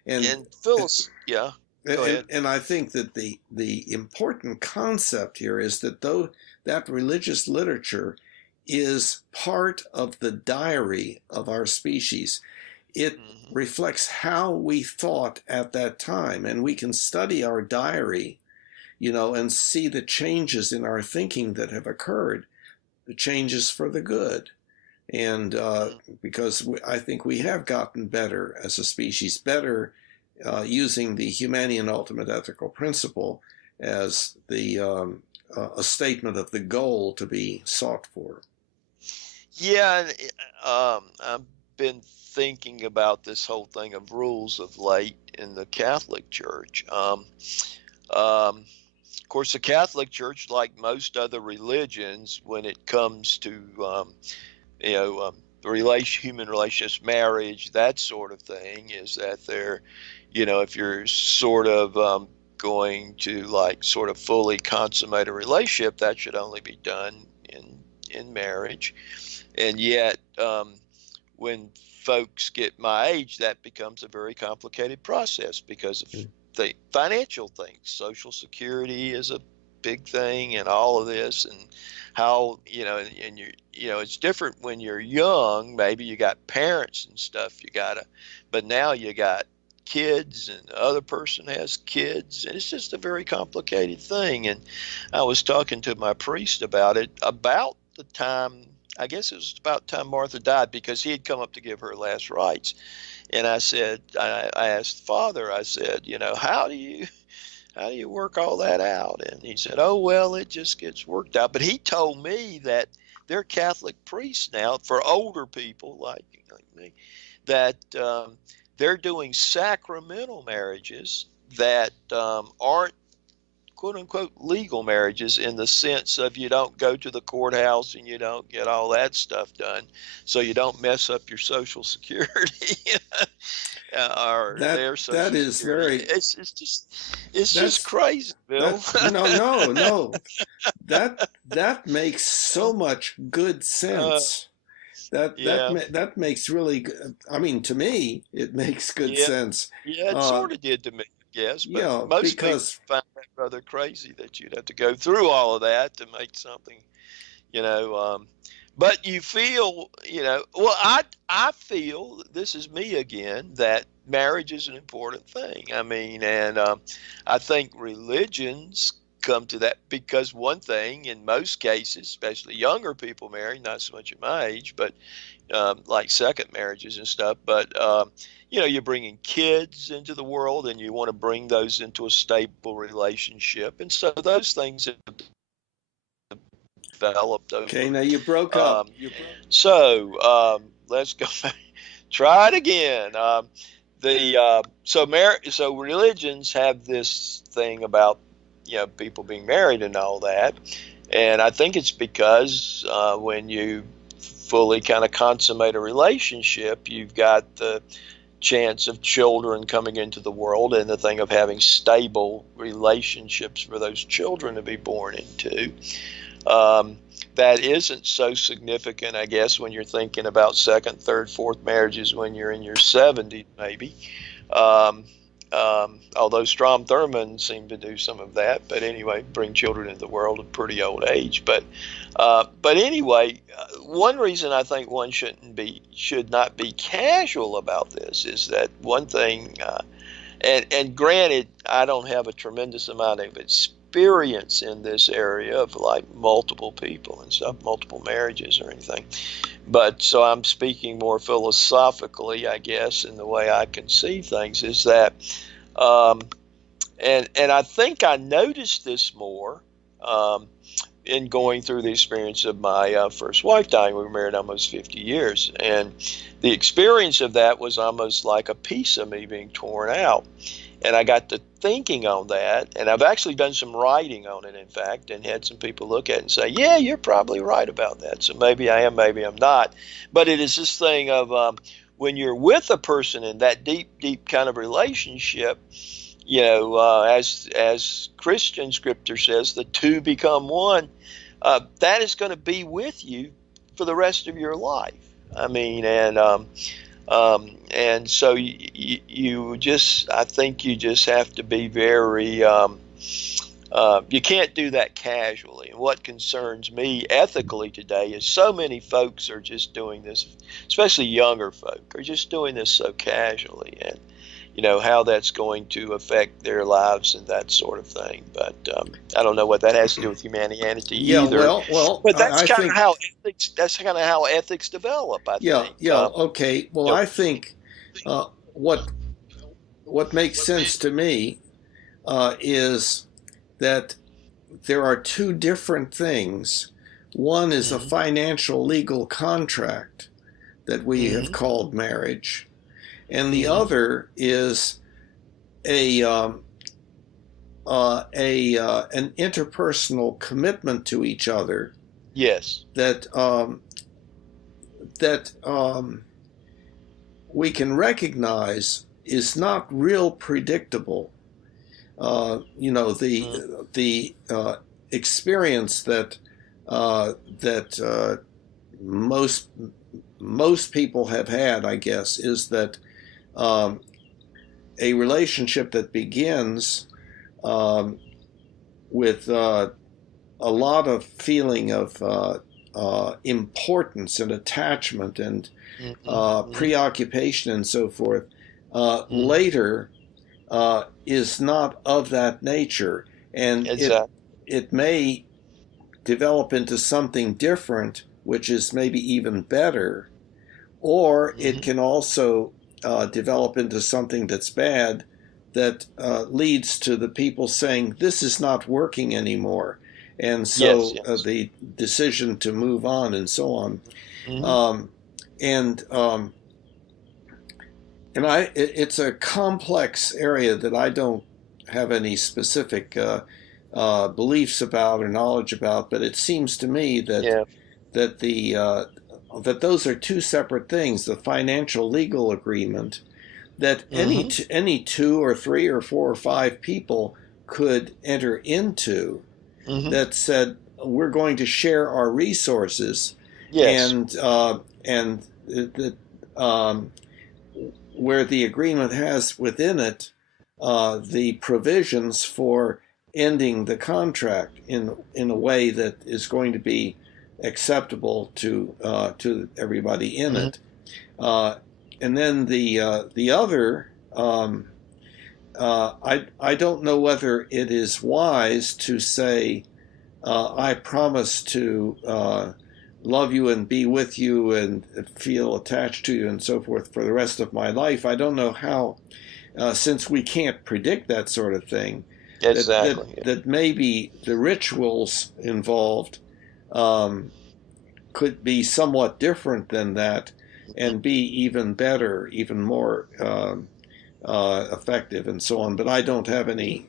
And and Phyllis. Yeah. Go ahead. and I think that the important concept here is that though that religious literature is part of the diary of our species, it Hmm. reflects how we thought at that time, and we can study our diary, you know, and see the changes in our thinking that have occurred, the changes for the good. And because I think we have gotten better as a species, better using the Humanian ultimate ethical principle as the a statement of the goal to be sought for. Yeah, and I've been thinking about this whole thing of rules of late in the Catholic Church. Of course, the Catholic Church, like most other religions, when it comes to you know, human relationships, marriage, that sort of thing, is that they're, you know, if you're sort of going to like sort of fully consummate a relationship, that should only be done in marriage. And yet, when folks get my age, that becomes a very complicated process because of the financial things. Social security is a big thing, and all of this, and how, you know, and you know, it's different when you're young. Maybe you got parents and stuff you gotta, but now you got kids, and the other person has kids, and it's just a very complicated thing. And I was talking to my priest about it about the time, I guess it was about the time Martha died, because he had come up to give her last rites. And I said, I asked Father, I said, you know, how do you work all that out? And he said, oh, well, it just gets worked out. But he told me that they're Catholic priests now, for older people like me, that they're doing sacramental marriages that aren't quote unquote legal marriages, in the sense of you don't go to the courthouse and you don't get all that stuff done, so you don't mess up your social security or their That social is security. very It's just that's crazy, Bill. that no, that makes so much good uh, sense. yeah, That makes really good, I mean, to me it makes good yeah, sense. yeah. It Uh, sort of did to me. guess, but Yeah, most people because find that rather crazy that you'd have to go through all of that to make something, you know. But you feel, well, I feel, this is me again, that marriage is an important thing. I mean, and I think religions come to that because one thing, in most cases, especially younger people marry, not so much at my age, but like second marriages and stuff. But you're bringing kids into the world, and you want to bring those into a stable relationship, and so those things have developed okay, over. now you broke up. Um, so let's go. Try it again. So religions have this thing about people being married and all that, and I think it's because when you fully kind of consummate a relationship, you've got the chance of children coming into the world and the thing of having stable relationships for those children to be born into. That isn't so significant, I guess, when you're thinking about second, third, fourth marriages when you're in your 70s, maybe. Um, Although Strom Thurmond seemed to do some of that, but anyway, bring children into the world at a pretty old age. But anyway, one reason I think one should not be casual about this is that one thing, and granted, I don't have a tremendous amount of experience in this area of like multiple people and stuff, multiple marriages or anything. But so I'm speaking more philosophically, I guess, in the way I can see things is that, and I think I noticed this more in going through the experience of my first wife dying. We were married almost 50 years, and the experience of that was almost like a piece of me being torn out. And I got to thinking on that, and I've actually done some writing on it, in fact, and had some people look at it and say, yeah, you're probably right about that. So maybe I am, maybe I'm not. But it is this thing of when you're with a person in that deep, deep kind of relationship, as Christian scripture says, the two become one. That is going to be with you for the rest of your life. I mean, and so I think you just have to be very, you can't do that casually. And what concerns me ethically today is so many folks are just doing this, especially younger folk, are just doing this so casually, and how that's going to affect their lives and that sort of thing. But I don't know what that has to do with humanity either. Well, But that's I kind think of how ethics. That's kind of how ethics develop, I think. okay. Well, Yep. I think what makes sense to me is that there are two different things. One is a financial legal contract that we have called marriage, and the other is an interpersonal commitment to each other. Yes. That we can recognize is not real predictable. The experience that most people have had, I guess, is that a relationship that begins with a lot of feeling of importance and attachment and preoccupation and so forth, later is not of that nature. And exactly. it may develop into something different, which is maybe even better, or it can also develop into something that's bad that leads to the people saying, this is not working anymore. And so yes. The decision to move on and so on. It's a complex area that I don't have any specific beliefs about or knowledge about, but it seems to me that that those are two separate things. The financial legal agreement that any two or three or four or five people could enter into that said, we're going to share our resources, and where the agreement has within it the provisions for ending the contract in a way that is going to be acceptable to everybody in it. And then the other, I don't know whether it is wise to say, I promise to love you and be with you and feel attached to you and so forth for the rest of my life. I don't know how, since we can't predict that sort of thing, Exactly. that maybe the rituals involved could be somewhat different than that and be even better, even more effective and so on. But I don't have any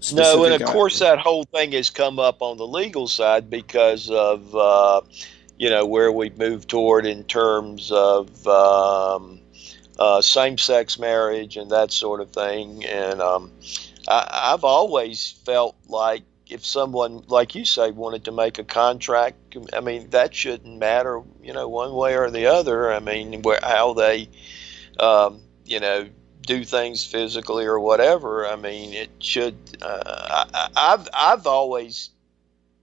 specific. No, and of course that whole thing has come up on the legal side because of where we've moved toward in terms of same-sex marriage and that sort of thing. And I've always felt like if someone, like you say, wanted to make a contract, I mean, that shouldn't matter, one way or the other. I mean, how they, do things physically or whatever. I mean, it should. I've always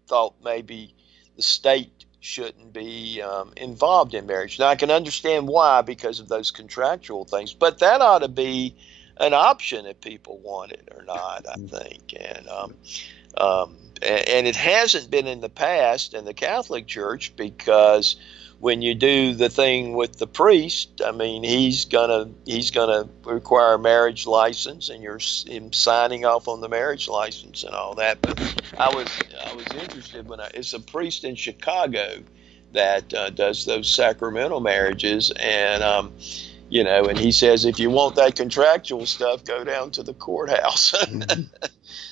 thought maybe the state shouldn't be involved in marriage. Now I can understand why, because of those contractual things, but that ought to be an option if people want it or not, I think. And it hasn't been in the past in the Catholic Church, because when you do the thing with the priest, I mean, he's gonna require a marriage license, and you're signing off on the marriage license and all that. But I was interested when it's a priest in Chicago that does those sacramental marriages, and and he says, if you want that contractual stuff, go down to the courthouse.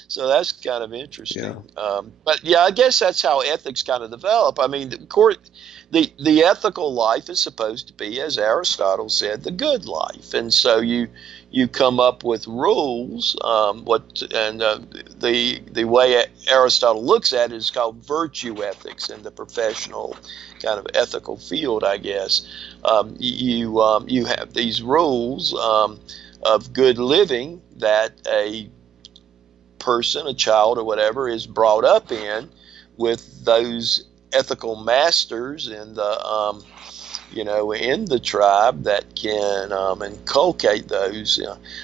So that's kind of interesting. Yeah. But yeah, I guess that's how ethics kind of develop. I mean, the ethical life is supposed to be, as Aristotle said, the good life, and so you come up with rules. The way Aristotle looks at it is called virtue ethics in the professional kind of ethical field, I guess. You have these rules of good living that a person, a child or whatever, is brought up in, with those ethical masters in the in the tribe that can inculcate those,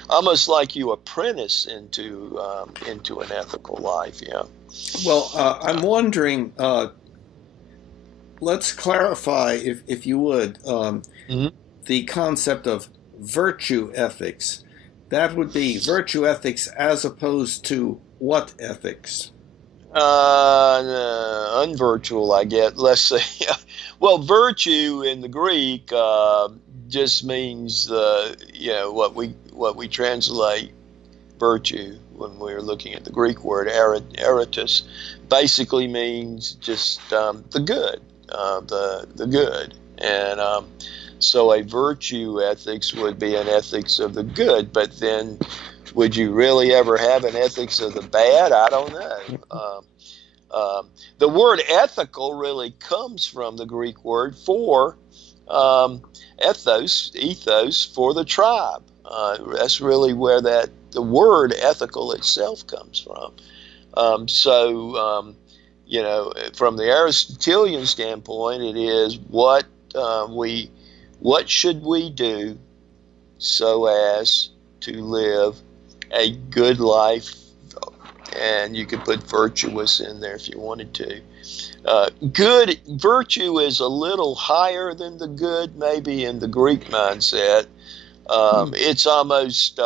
almost like you apprentice into an ethical life. Well, I'm wondering, let's clarify, if you would, the concept of virtue ethics. That would be virtue ethics as opposed to what ethics? Unvirtual, I guess. Let's say, well, virtue in the Greek just means what we translate virtue when we're looking at the Greek word eritus, basically means just the good, the good, and so a virtue ethics would be an ethics of the good. But then, would you really ever have an ethics of the bad? I don't know. The word ethical really comes from the Greek word for ethos, for the tribe. That's really where the word ethical itself comes from. From the Aristotelian standpoint, it is what should we do so as to live a good life, and you could put virtuous in there if you wanted to. Good virtue is a little higher than the good, maybe in the Greek mindset. It's almost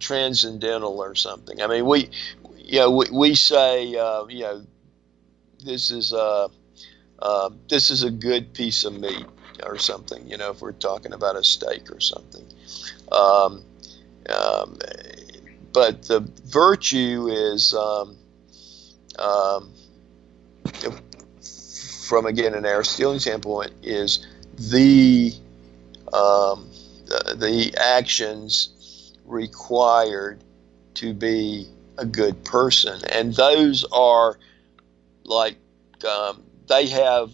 transcendental or something. I mean, we say this is a good piece of meat or something. If we're talking about a steak or something. But the virtue is, from again an Aristotelian standpoint, is the actions required to be a good person, and those are like they have,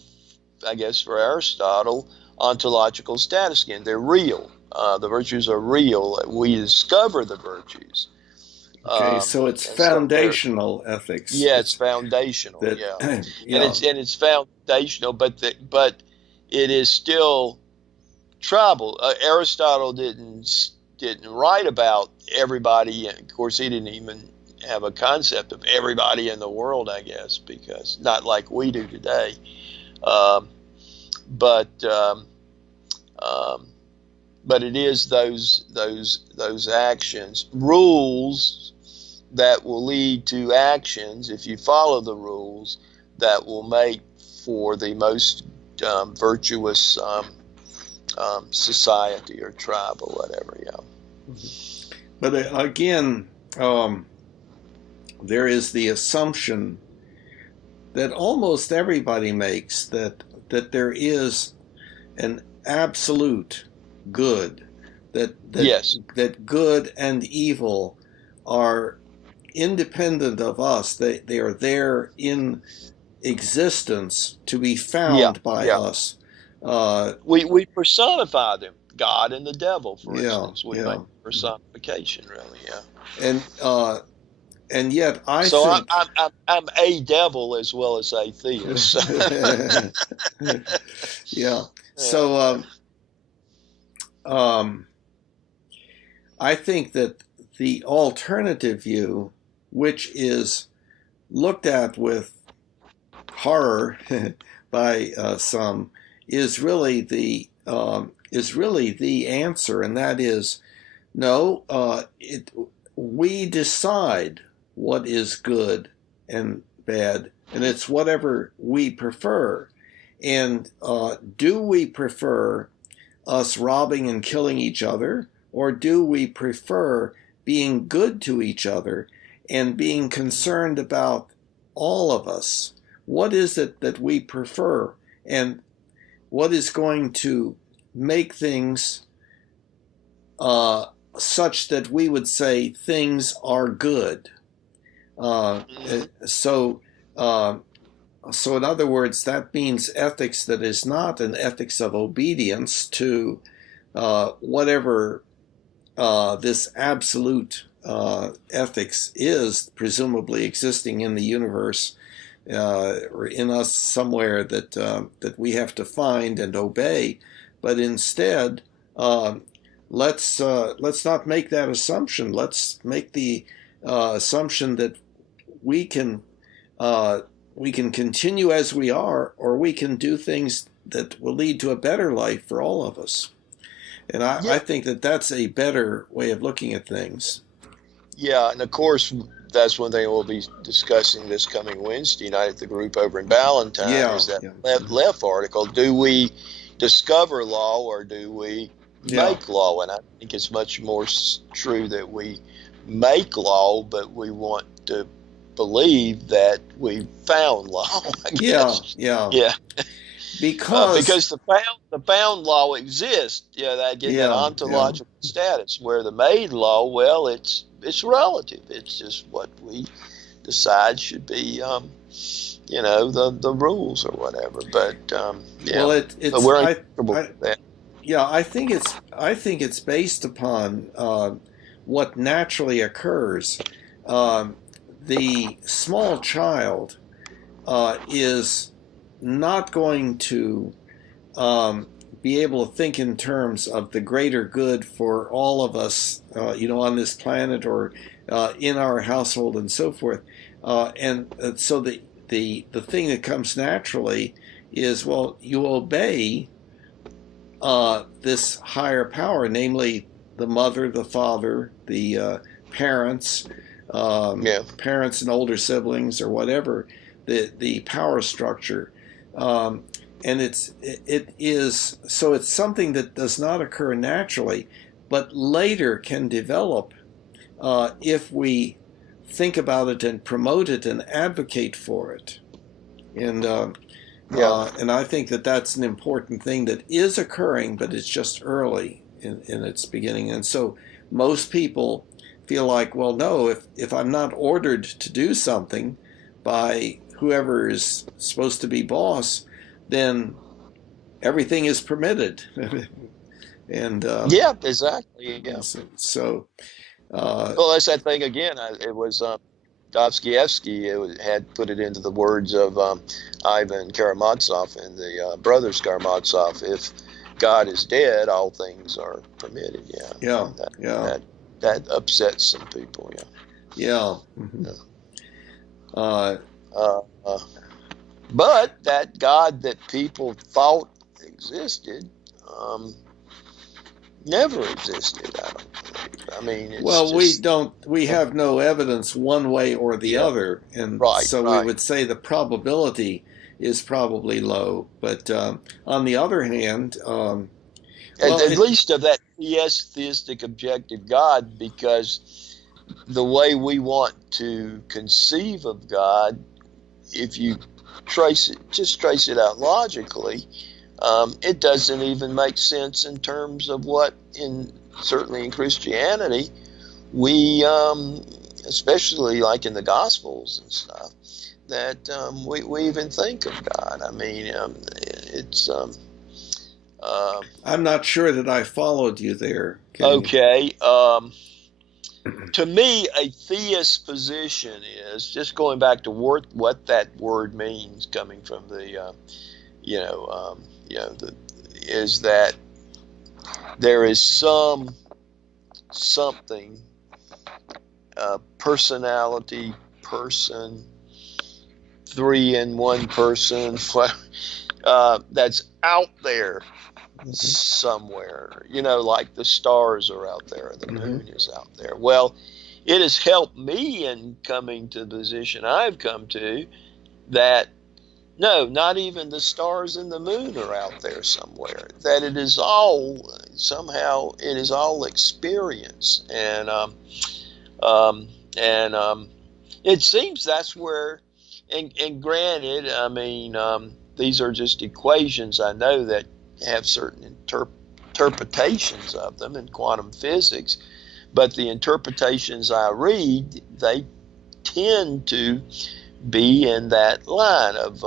I guess, for Aristotle, ontological status. Again, they're real. The virtues are real. We discover the virtues. Okay, so it's And so foundational ethics. yeah, it's foundational. That, Yeah, yeah, and it's foundational, but it is still tribal. Aristotle didn't write about everybody. Of course, he didn't even have a concept of everybody in the world, I guess, because not like we do today. Um, but um, um, but it is those actions, rules that will lead to actions if you follow the rules that will make for the most virtuous society or tribe or whatever. Yeah. but again, there is the assumption that almost everybody makes that there is an absolute good, Yes. that good and evil are independent of us. They are there in existence to be Yeah. found by Yeah. us. We personify them, God and the devil, for Yeah, instance. We yeah. make personification, really. Yeah. And yet I So think I'm a devil as well as a theist. yeah. Yeah. So I think that the alternative view, which is looked at with horror by some, is really the answer, and that is no. We decide what is good and bad, and it's whatever we prefer. And do we prefer us robbing and killing each other, or do we prefer being good to each other and being concerned about all of us? What is it that we prefer, and what is going to make things such that we would say things are good? So in other words, that means ethics that is not an ethics of obedience to whatever this absolute ethics is, presumably existing in the universe or in us somewhere that we have to find and obey, but instead let's not make that assumption. Let's make the assumption that we can continue as we are, or we can do things that will lead to a better life for all of us. And I think that that's a better way of looking at things. Yeah, and of course, that's one thing we'll be discussing this coming Wednesday night at the group over in Ballantyne is that left article. Do we discover law or do we make law? And I think it's much more true that we make law, but we want to believe that we found law. I guess. Yeah. Because the found law exists. Yeah, that ontological status. Where the made law, well, it's relative. It's just what we decide should be, the rules or whatever. But yeah, well, but we're uncomfortable with that. Yeah, I think it's based upon what naturally occurs. The small child is not going to be able to think in terms of the greater good for all of us, on this planet or in our household and so forth. So the thing that comes naturally is, well, you obey this higher power, namely the mother, the father, the parents, parents and older siblings or whatever, the power structure. And it is something that does not occur naturally, but later can develop if we think about it and promote it and advocate for it. And I think that that's an important thing that is occurring, but it's just early in its beginning. And so most people feel like, well, no, if I'm not ordered to do something by whoever is supposed to be boss, then everything is permitted. And Yeah, exactly. Yeah. so Well, that's that thing again. It was Dostoevsky had put it into the words of Ivan Karamazov and the brothers Karamazov. If God is dead, all things are permitted. Yeah. Yeah. And that, Yeah. that upsets some people. Yeah. Yeah. Mm-hmm. Yeah. But that God that people thought existed never existed. I don't believe. I mean, it's Well, just we have no evidence one way or the other, and so we would say the probability is probably low. But on the other hand, at least of that theistic objective God, because the way we want to conceive of God, if you trace it out logically, it doesn't even make sense in terms of what, certainly in Christianity, we, especially like in the Gospels and stuff, that we even think of God. I mean, it's. I'm not sure that I followed you there. Okay. To me, a theist position is, just going back to what that word means, coming from the, is that there is something, personality, person, three in one person, that's out there somewhere, like the stars are out there, the moon is out there. Well, it has helped me in coming to the position I've come to, that no, not even the stars and the moon are out there somewhere, that it is all somehow, it is all experience. And it seems that's where, and granted, I mean, these are just equations, I know, that have certain interpretations of them in quantum physics, but the interpretations I read, they tend to be in that line of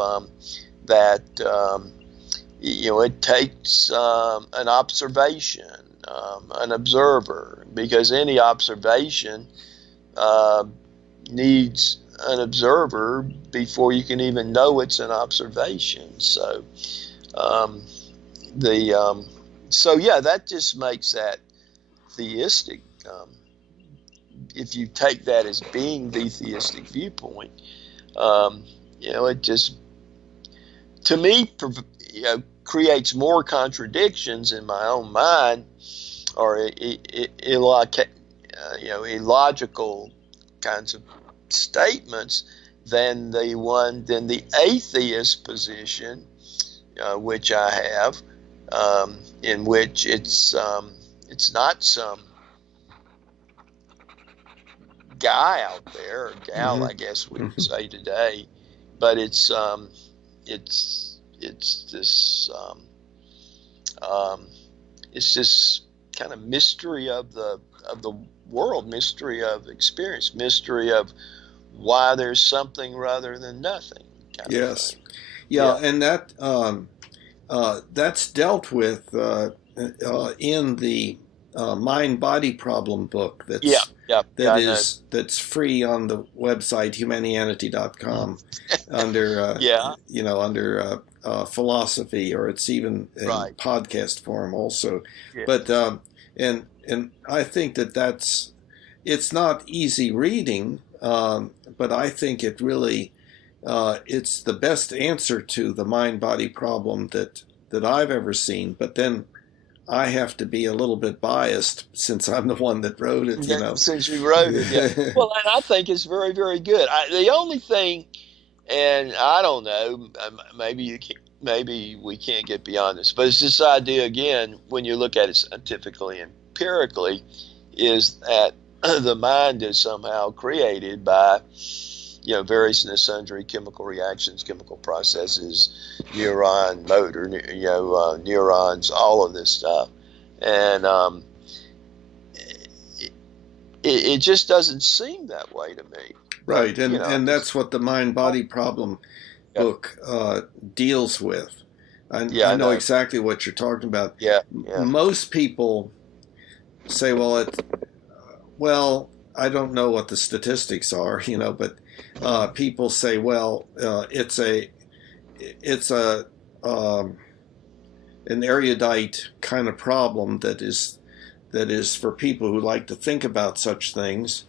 it takes an observation, an observer, because any observation needs an observer before you can even know it's an observation. So that just makes that theistic. If you take that as being the theistic viewpoint, it just, to me, creates more contradictions in my own mind, or illogical kinds of statements, than the atheist position, which I have, in which it's not some guy out there, or gal, I guess we would say today, but it's this it's this kind of mystery of the world, mystery of experience, mystery of why there's something rather than nothing. Yes. Yeah, and that that's dealt with in the mind-body problem book. That's free on the website humanianity.com under under philosophy, or it's even in podcast form also. Yeah. But and I think it's not easy reading, but I think it really it's the best answer to the mind-body problem that I've ever seen. But then I have to be a little bit biased since I'm the one that wrote it, Since you wrote it, yeah. Well, and I think it's very, very good. The only thing, and I don't know, maybe we can't get beyond this, but it's this idea, again, when you look at it scientifically, empirically, is that the mind is somehow created by various and sundry chemical reactions, chemical processes, neuron, motor, neurons, all of this stuff. And it just doesn't seem that way to me. Right, and that's what the mind-body problem book deals with. I I know know. exactly what you're talking about. Yeah, yeah. Most people say, well, I don't know what the statistics are, but people say, well, it's um, an erudite kind of problem that is for people who like to think about such things,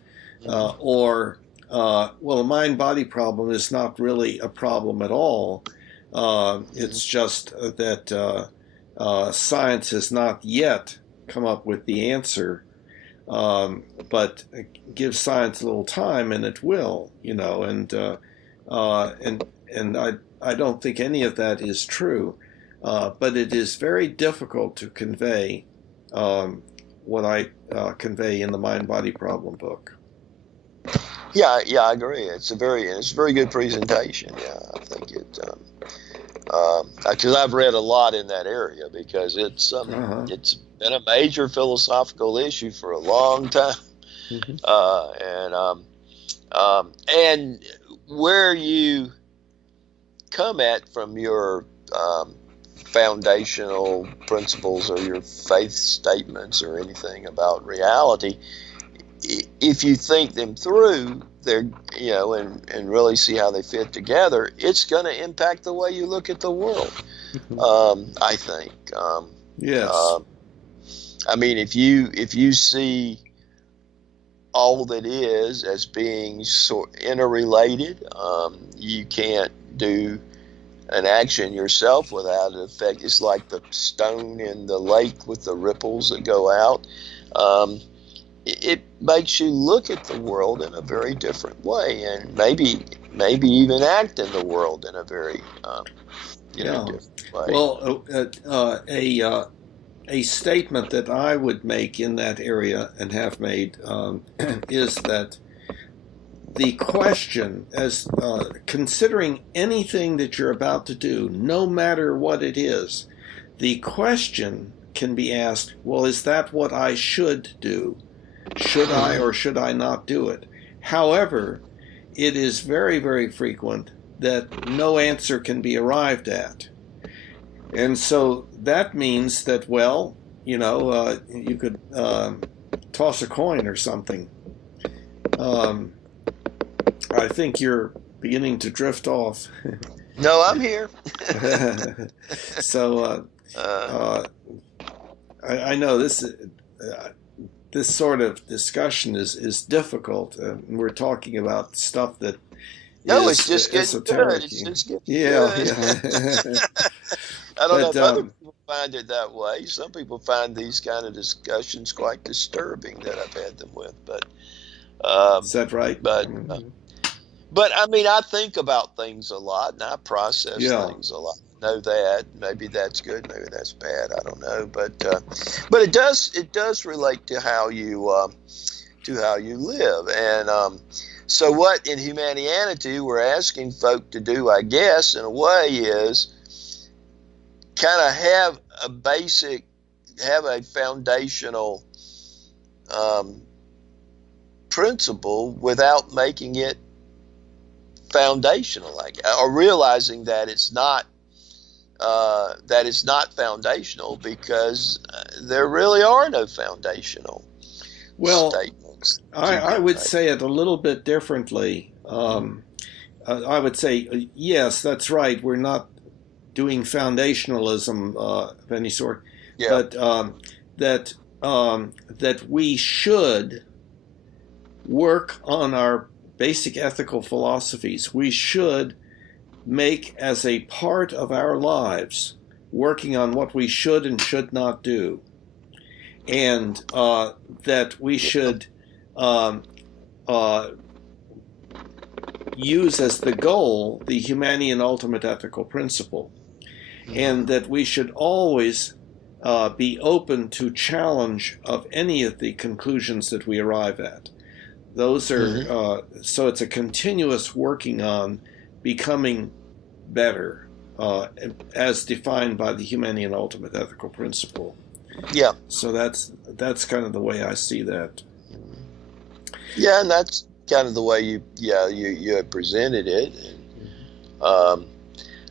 or well, a mind-body problem is not really a problem at all. It's just that science has not yet come up with the answer, but give science a little time and it will, and I don't think any of that is true, but it is very difficult to convey what I convey in the Mind Body Problem book. Yeah, I agree. It's a very good presentation. Yeah, I think it. Because I've read a lot in that area, because it's been a major philosophical issue for a long time, and where you come at from your foundational principles or your faith statements or anything about reality, if you think them through, they're and really see how they fit together, it's going to impact the way you look at the world. I think. Yes. I mean, if you see all that is as being interrelated, you can't do an action yourself without an effect. It's like the stone in the lake with the ripples that go out. It makes you look at the world in a very different way, and maybe even act in the world in a very different way. Well, a statement that I would make in that area and have made is that the question, as considering anything that you're about to do, no matter what it is, the question can be asked, well, is that what I should do? Should I or should I not do it? However, it is very, very frequent that no answer can be arrived at. And so that means that, well, you could toss a coin or something. I think you're beginning to drift off. No, I'm here. So I know this sort of discussion is difficult. We're talking about stuff that it's just getting esoteric. good. It's just getting good. I don't know if other people find it that way. Some people find these kind of discussions quite disturbing that I've had them with. But is that right? But I mean, I think about things a lot, and I process things a lot. Know that maybe that's good, maybe that's bad. I don't know, but it does relate to how you live. And so what in Humanianity we're asking folk to do, I guess, in a way, is kind of have a foundational principle without making it foundational, or realizing that it's not foundational, because there really are no foundational statements. I would say it a little bit differently. I would say, yes, that's right. We're not doing foundationalism of any sort, but that we should work on our basic ethical philosophies. We should make as a part of our lives working on what we should and should not do, and that we should use as the goal the Humanian ultimate ethical principle, and that we should always be open to challenge of any of the conclusions that we arrive at. Those are so it's a continuous working on becoming better, as defined by the Humanian ultimate ethical principle. Yeah. So that's kind of the way I see that. Yeah, and that's kind of the way you had presented it. And,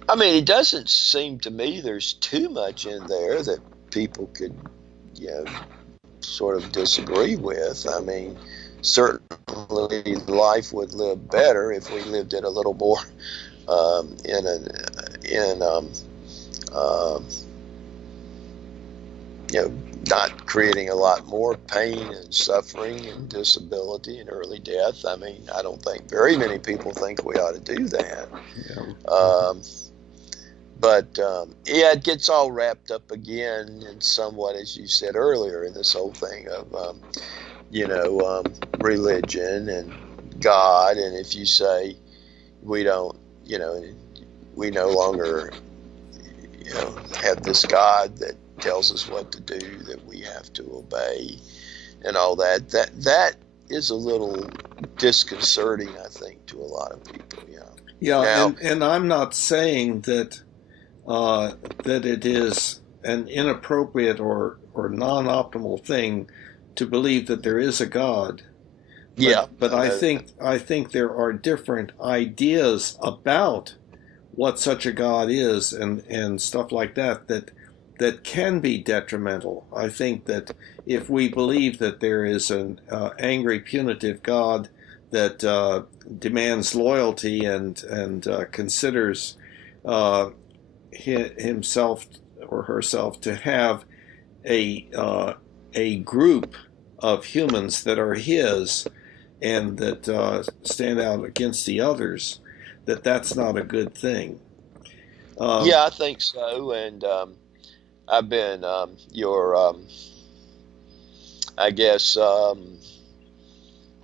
I mean, it doesn't seem to me there's too much in there that people could, you know, sort of disagree with. I mean, certainly life would live better if we lived it a little more in you know, not creating a lot more pain and suffering and disability and early death. I mean, I don't think very many people think we ought to do that. Yeah. But yeah, it gets all wrapped up again in somewhat, as you said earlier, in this whole thing of, religion and God. And if you say we don't, we no longer, have this God that tells us what to do, that we have to obey and all that, that is a little disconcerting, I think, to a lot of people. Yeah, now, and I'm not saying that that it is an inappropriate or non-optimal thing to believe that there is a God. But I think there are different ideas about what such a God is and stuff like that can be detrimental. I think that if we believe that there is an angry, punitive God that demands loyalty and considers himself or herself to have a group of humans that are his and that stand out against the others, that's not a good thing. I think so. And I've been your, I guess,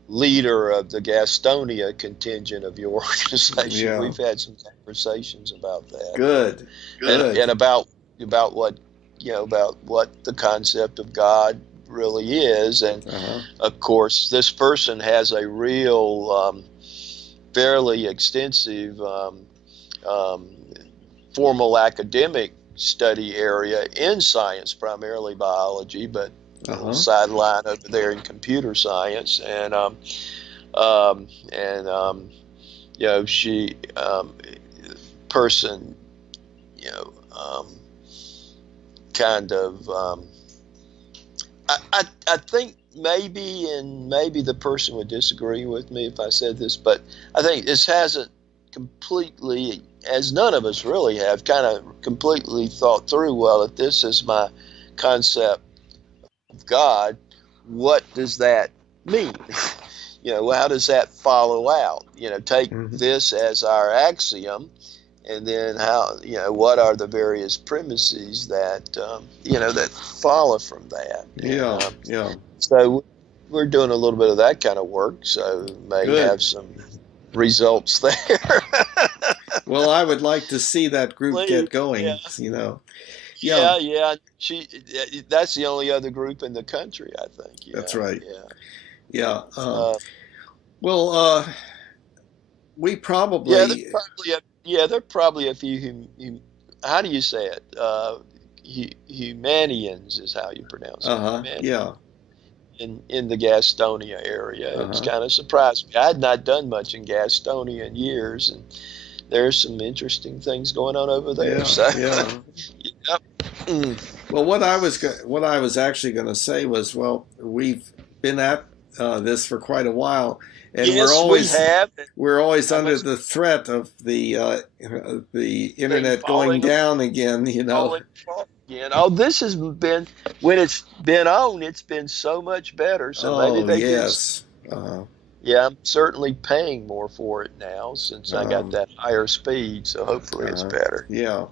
leader of the Gastonia contingent of your organization. Yeah. We've had some conversations about that. Good. And about what, about what the concept of God really is. And of course, this person has a real, fairly extensive formal academic study area in science, primarily biology, but sideline over there in computer science. And she person, kind of, I think maybe the person would disagree with me if I said this, but I think this hasn't completely, as none of us really have, kind of completely thought through, well, if this is my concept of God, what does that mean? How does that follow out? Take this as our axiom, and then what are the various premises that, that follow from that? Yeah. So we're doing a little bit of that kind of work, so may have some results there. Well, I would like to see that group get going. Yeah. That's the only other group in the country, I think. That's right. Yeah. We probably. There are probably a few how do you say it? Humanians is how you pronounce it. Yeah. In the Gastonia area. It's kind of surprised me. I had not done much in Gastonia in years, and there's some interesting things going on over there. Well, what I was actually going to say was, well, we've been at this for quite a while, and we're always under the threat of the internet going down again. Oh, this has been, when it's been on, it's been so much better. So maybe they I'm certainly paying more for it now since I got that higher speed. So hopefully it's better. Yeah.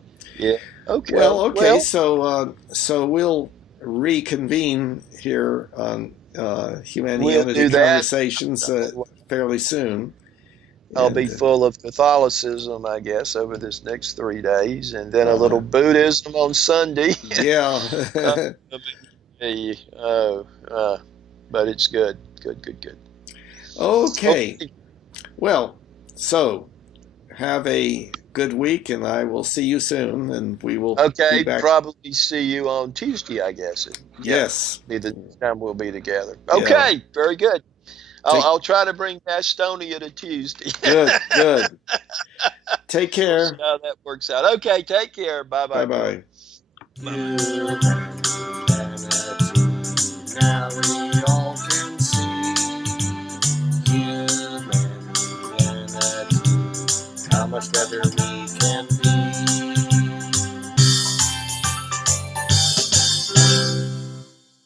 Okay. Well, so we'll reconvene here on Humanianity Conversations fairly soon. I'll be full of Catholicism, I guess, over this next 3 days, and then a little Buddhism on Sunday. Yeah. But it's good. Good. Okay. Well, so have a good week, and I will see you soon, and we will be back. Probably see you on Tuesday, I guess. Yes. Be the time we'll be together. Okay, very good. I'll try to bring Gastonia to Tuesday. Good. Take So we'll see care. how that works out. Okay, take care. Bye-bye. Bye-bye. Bye-bye.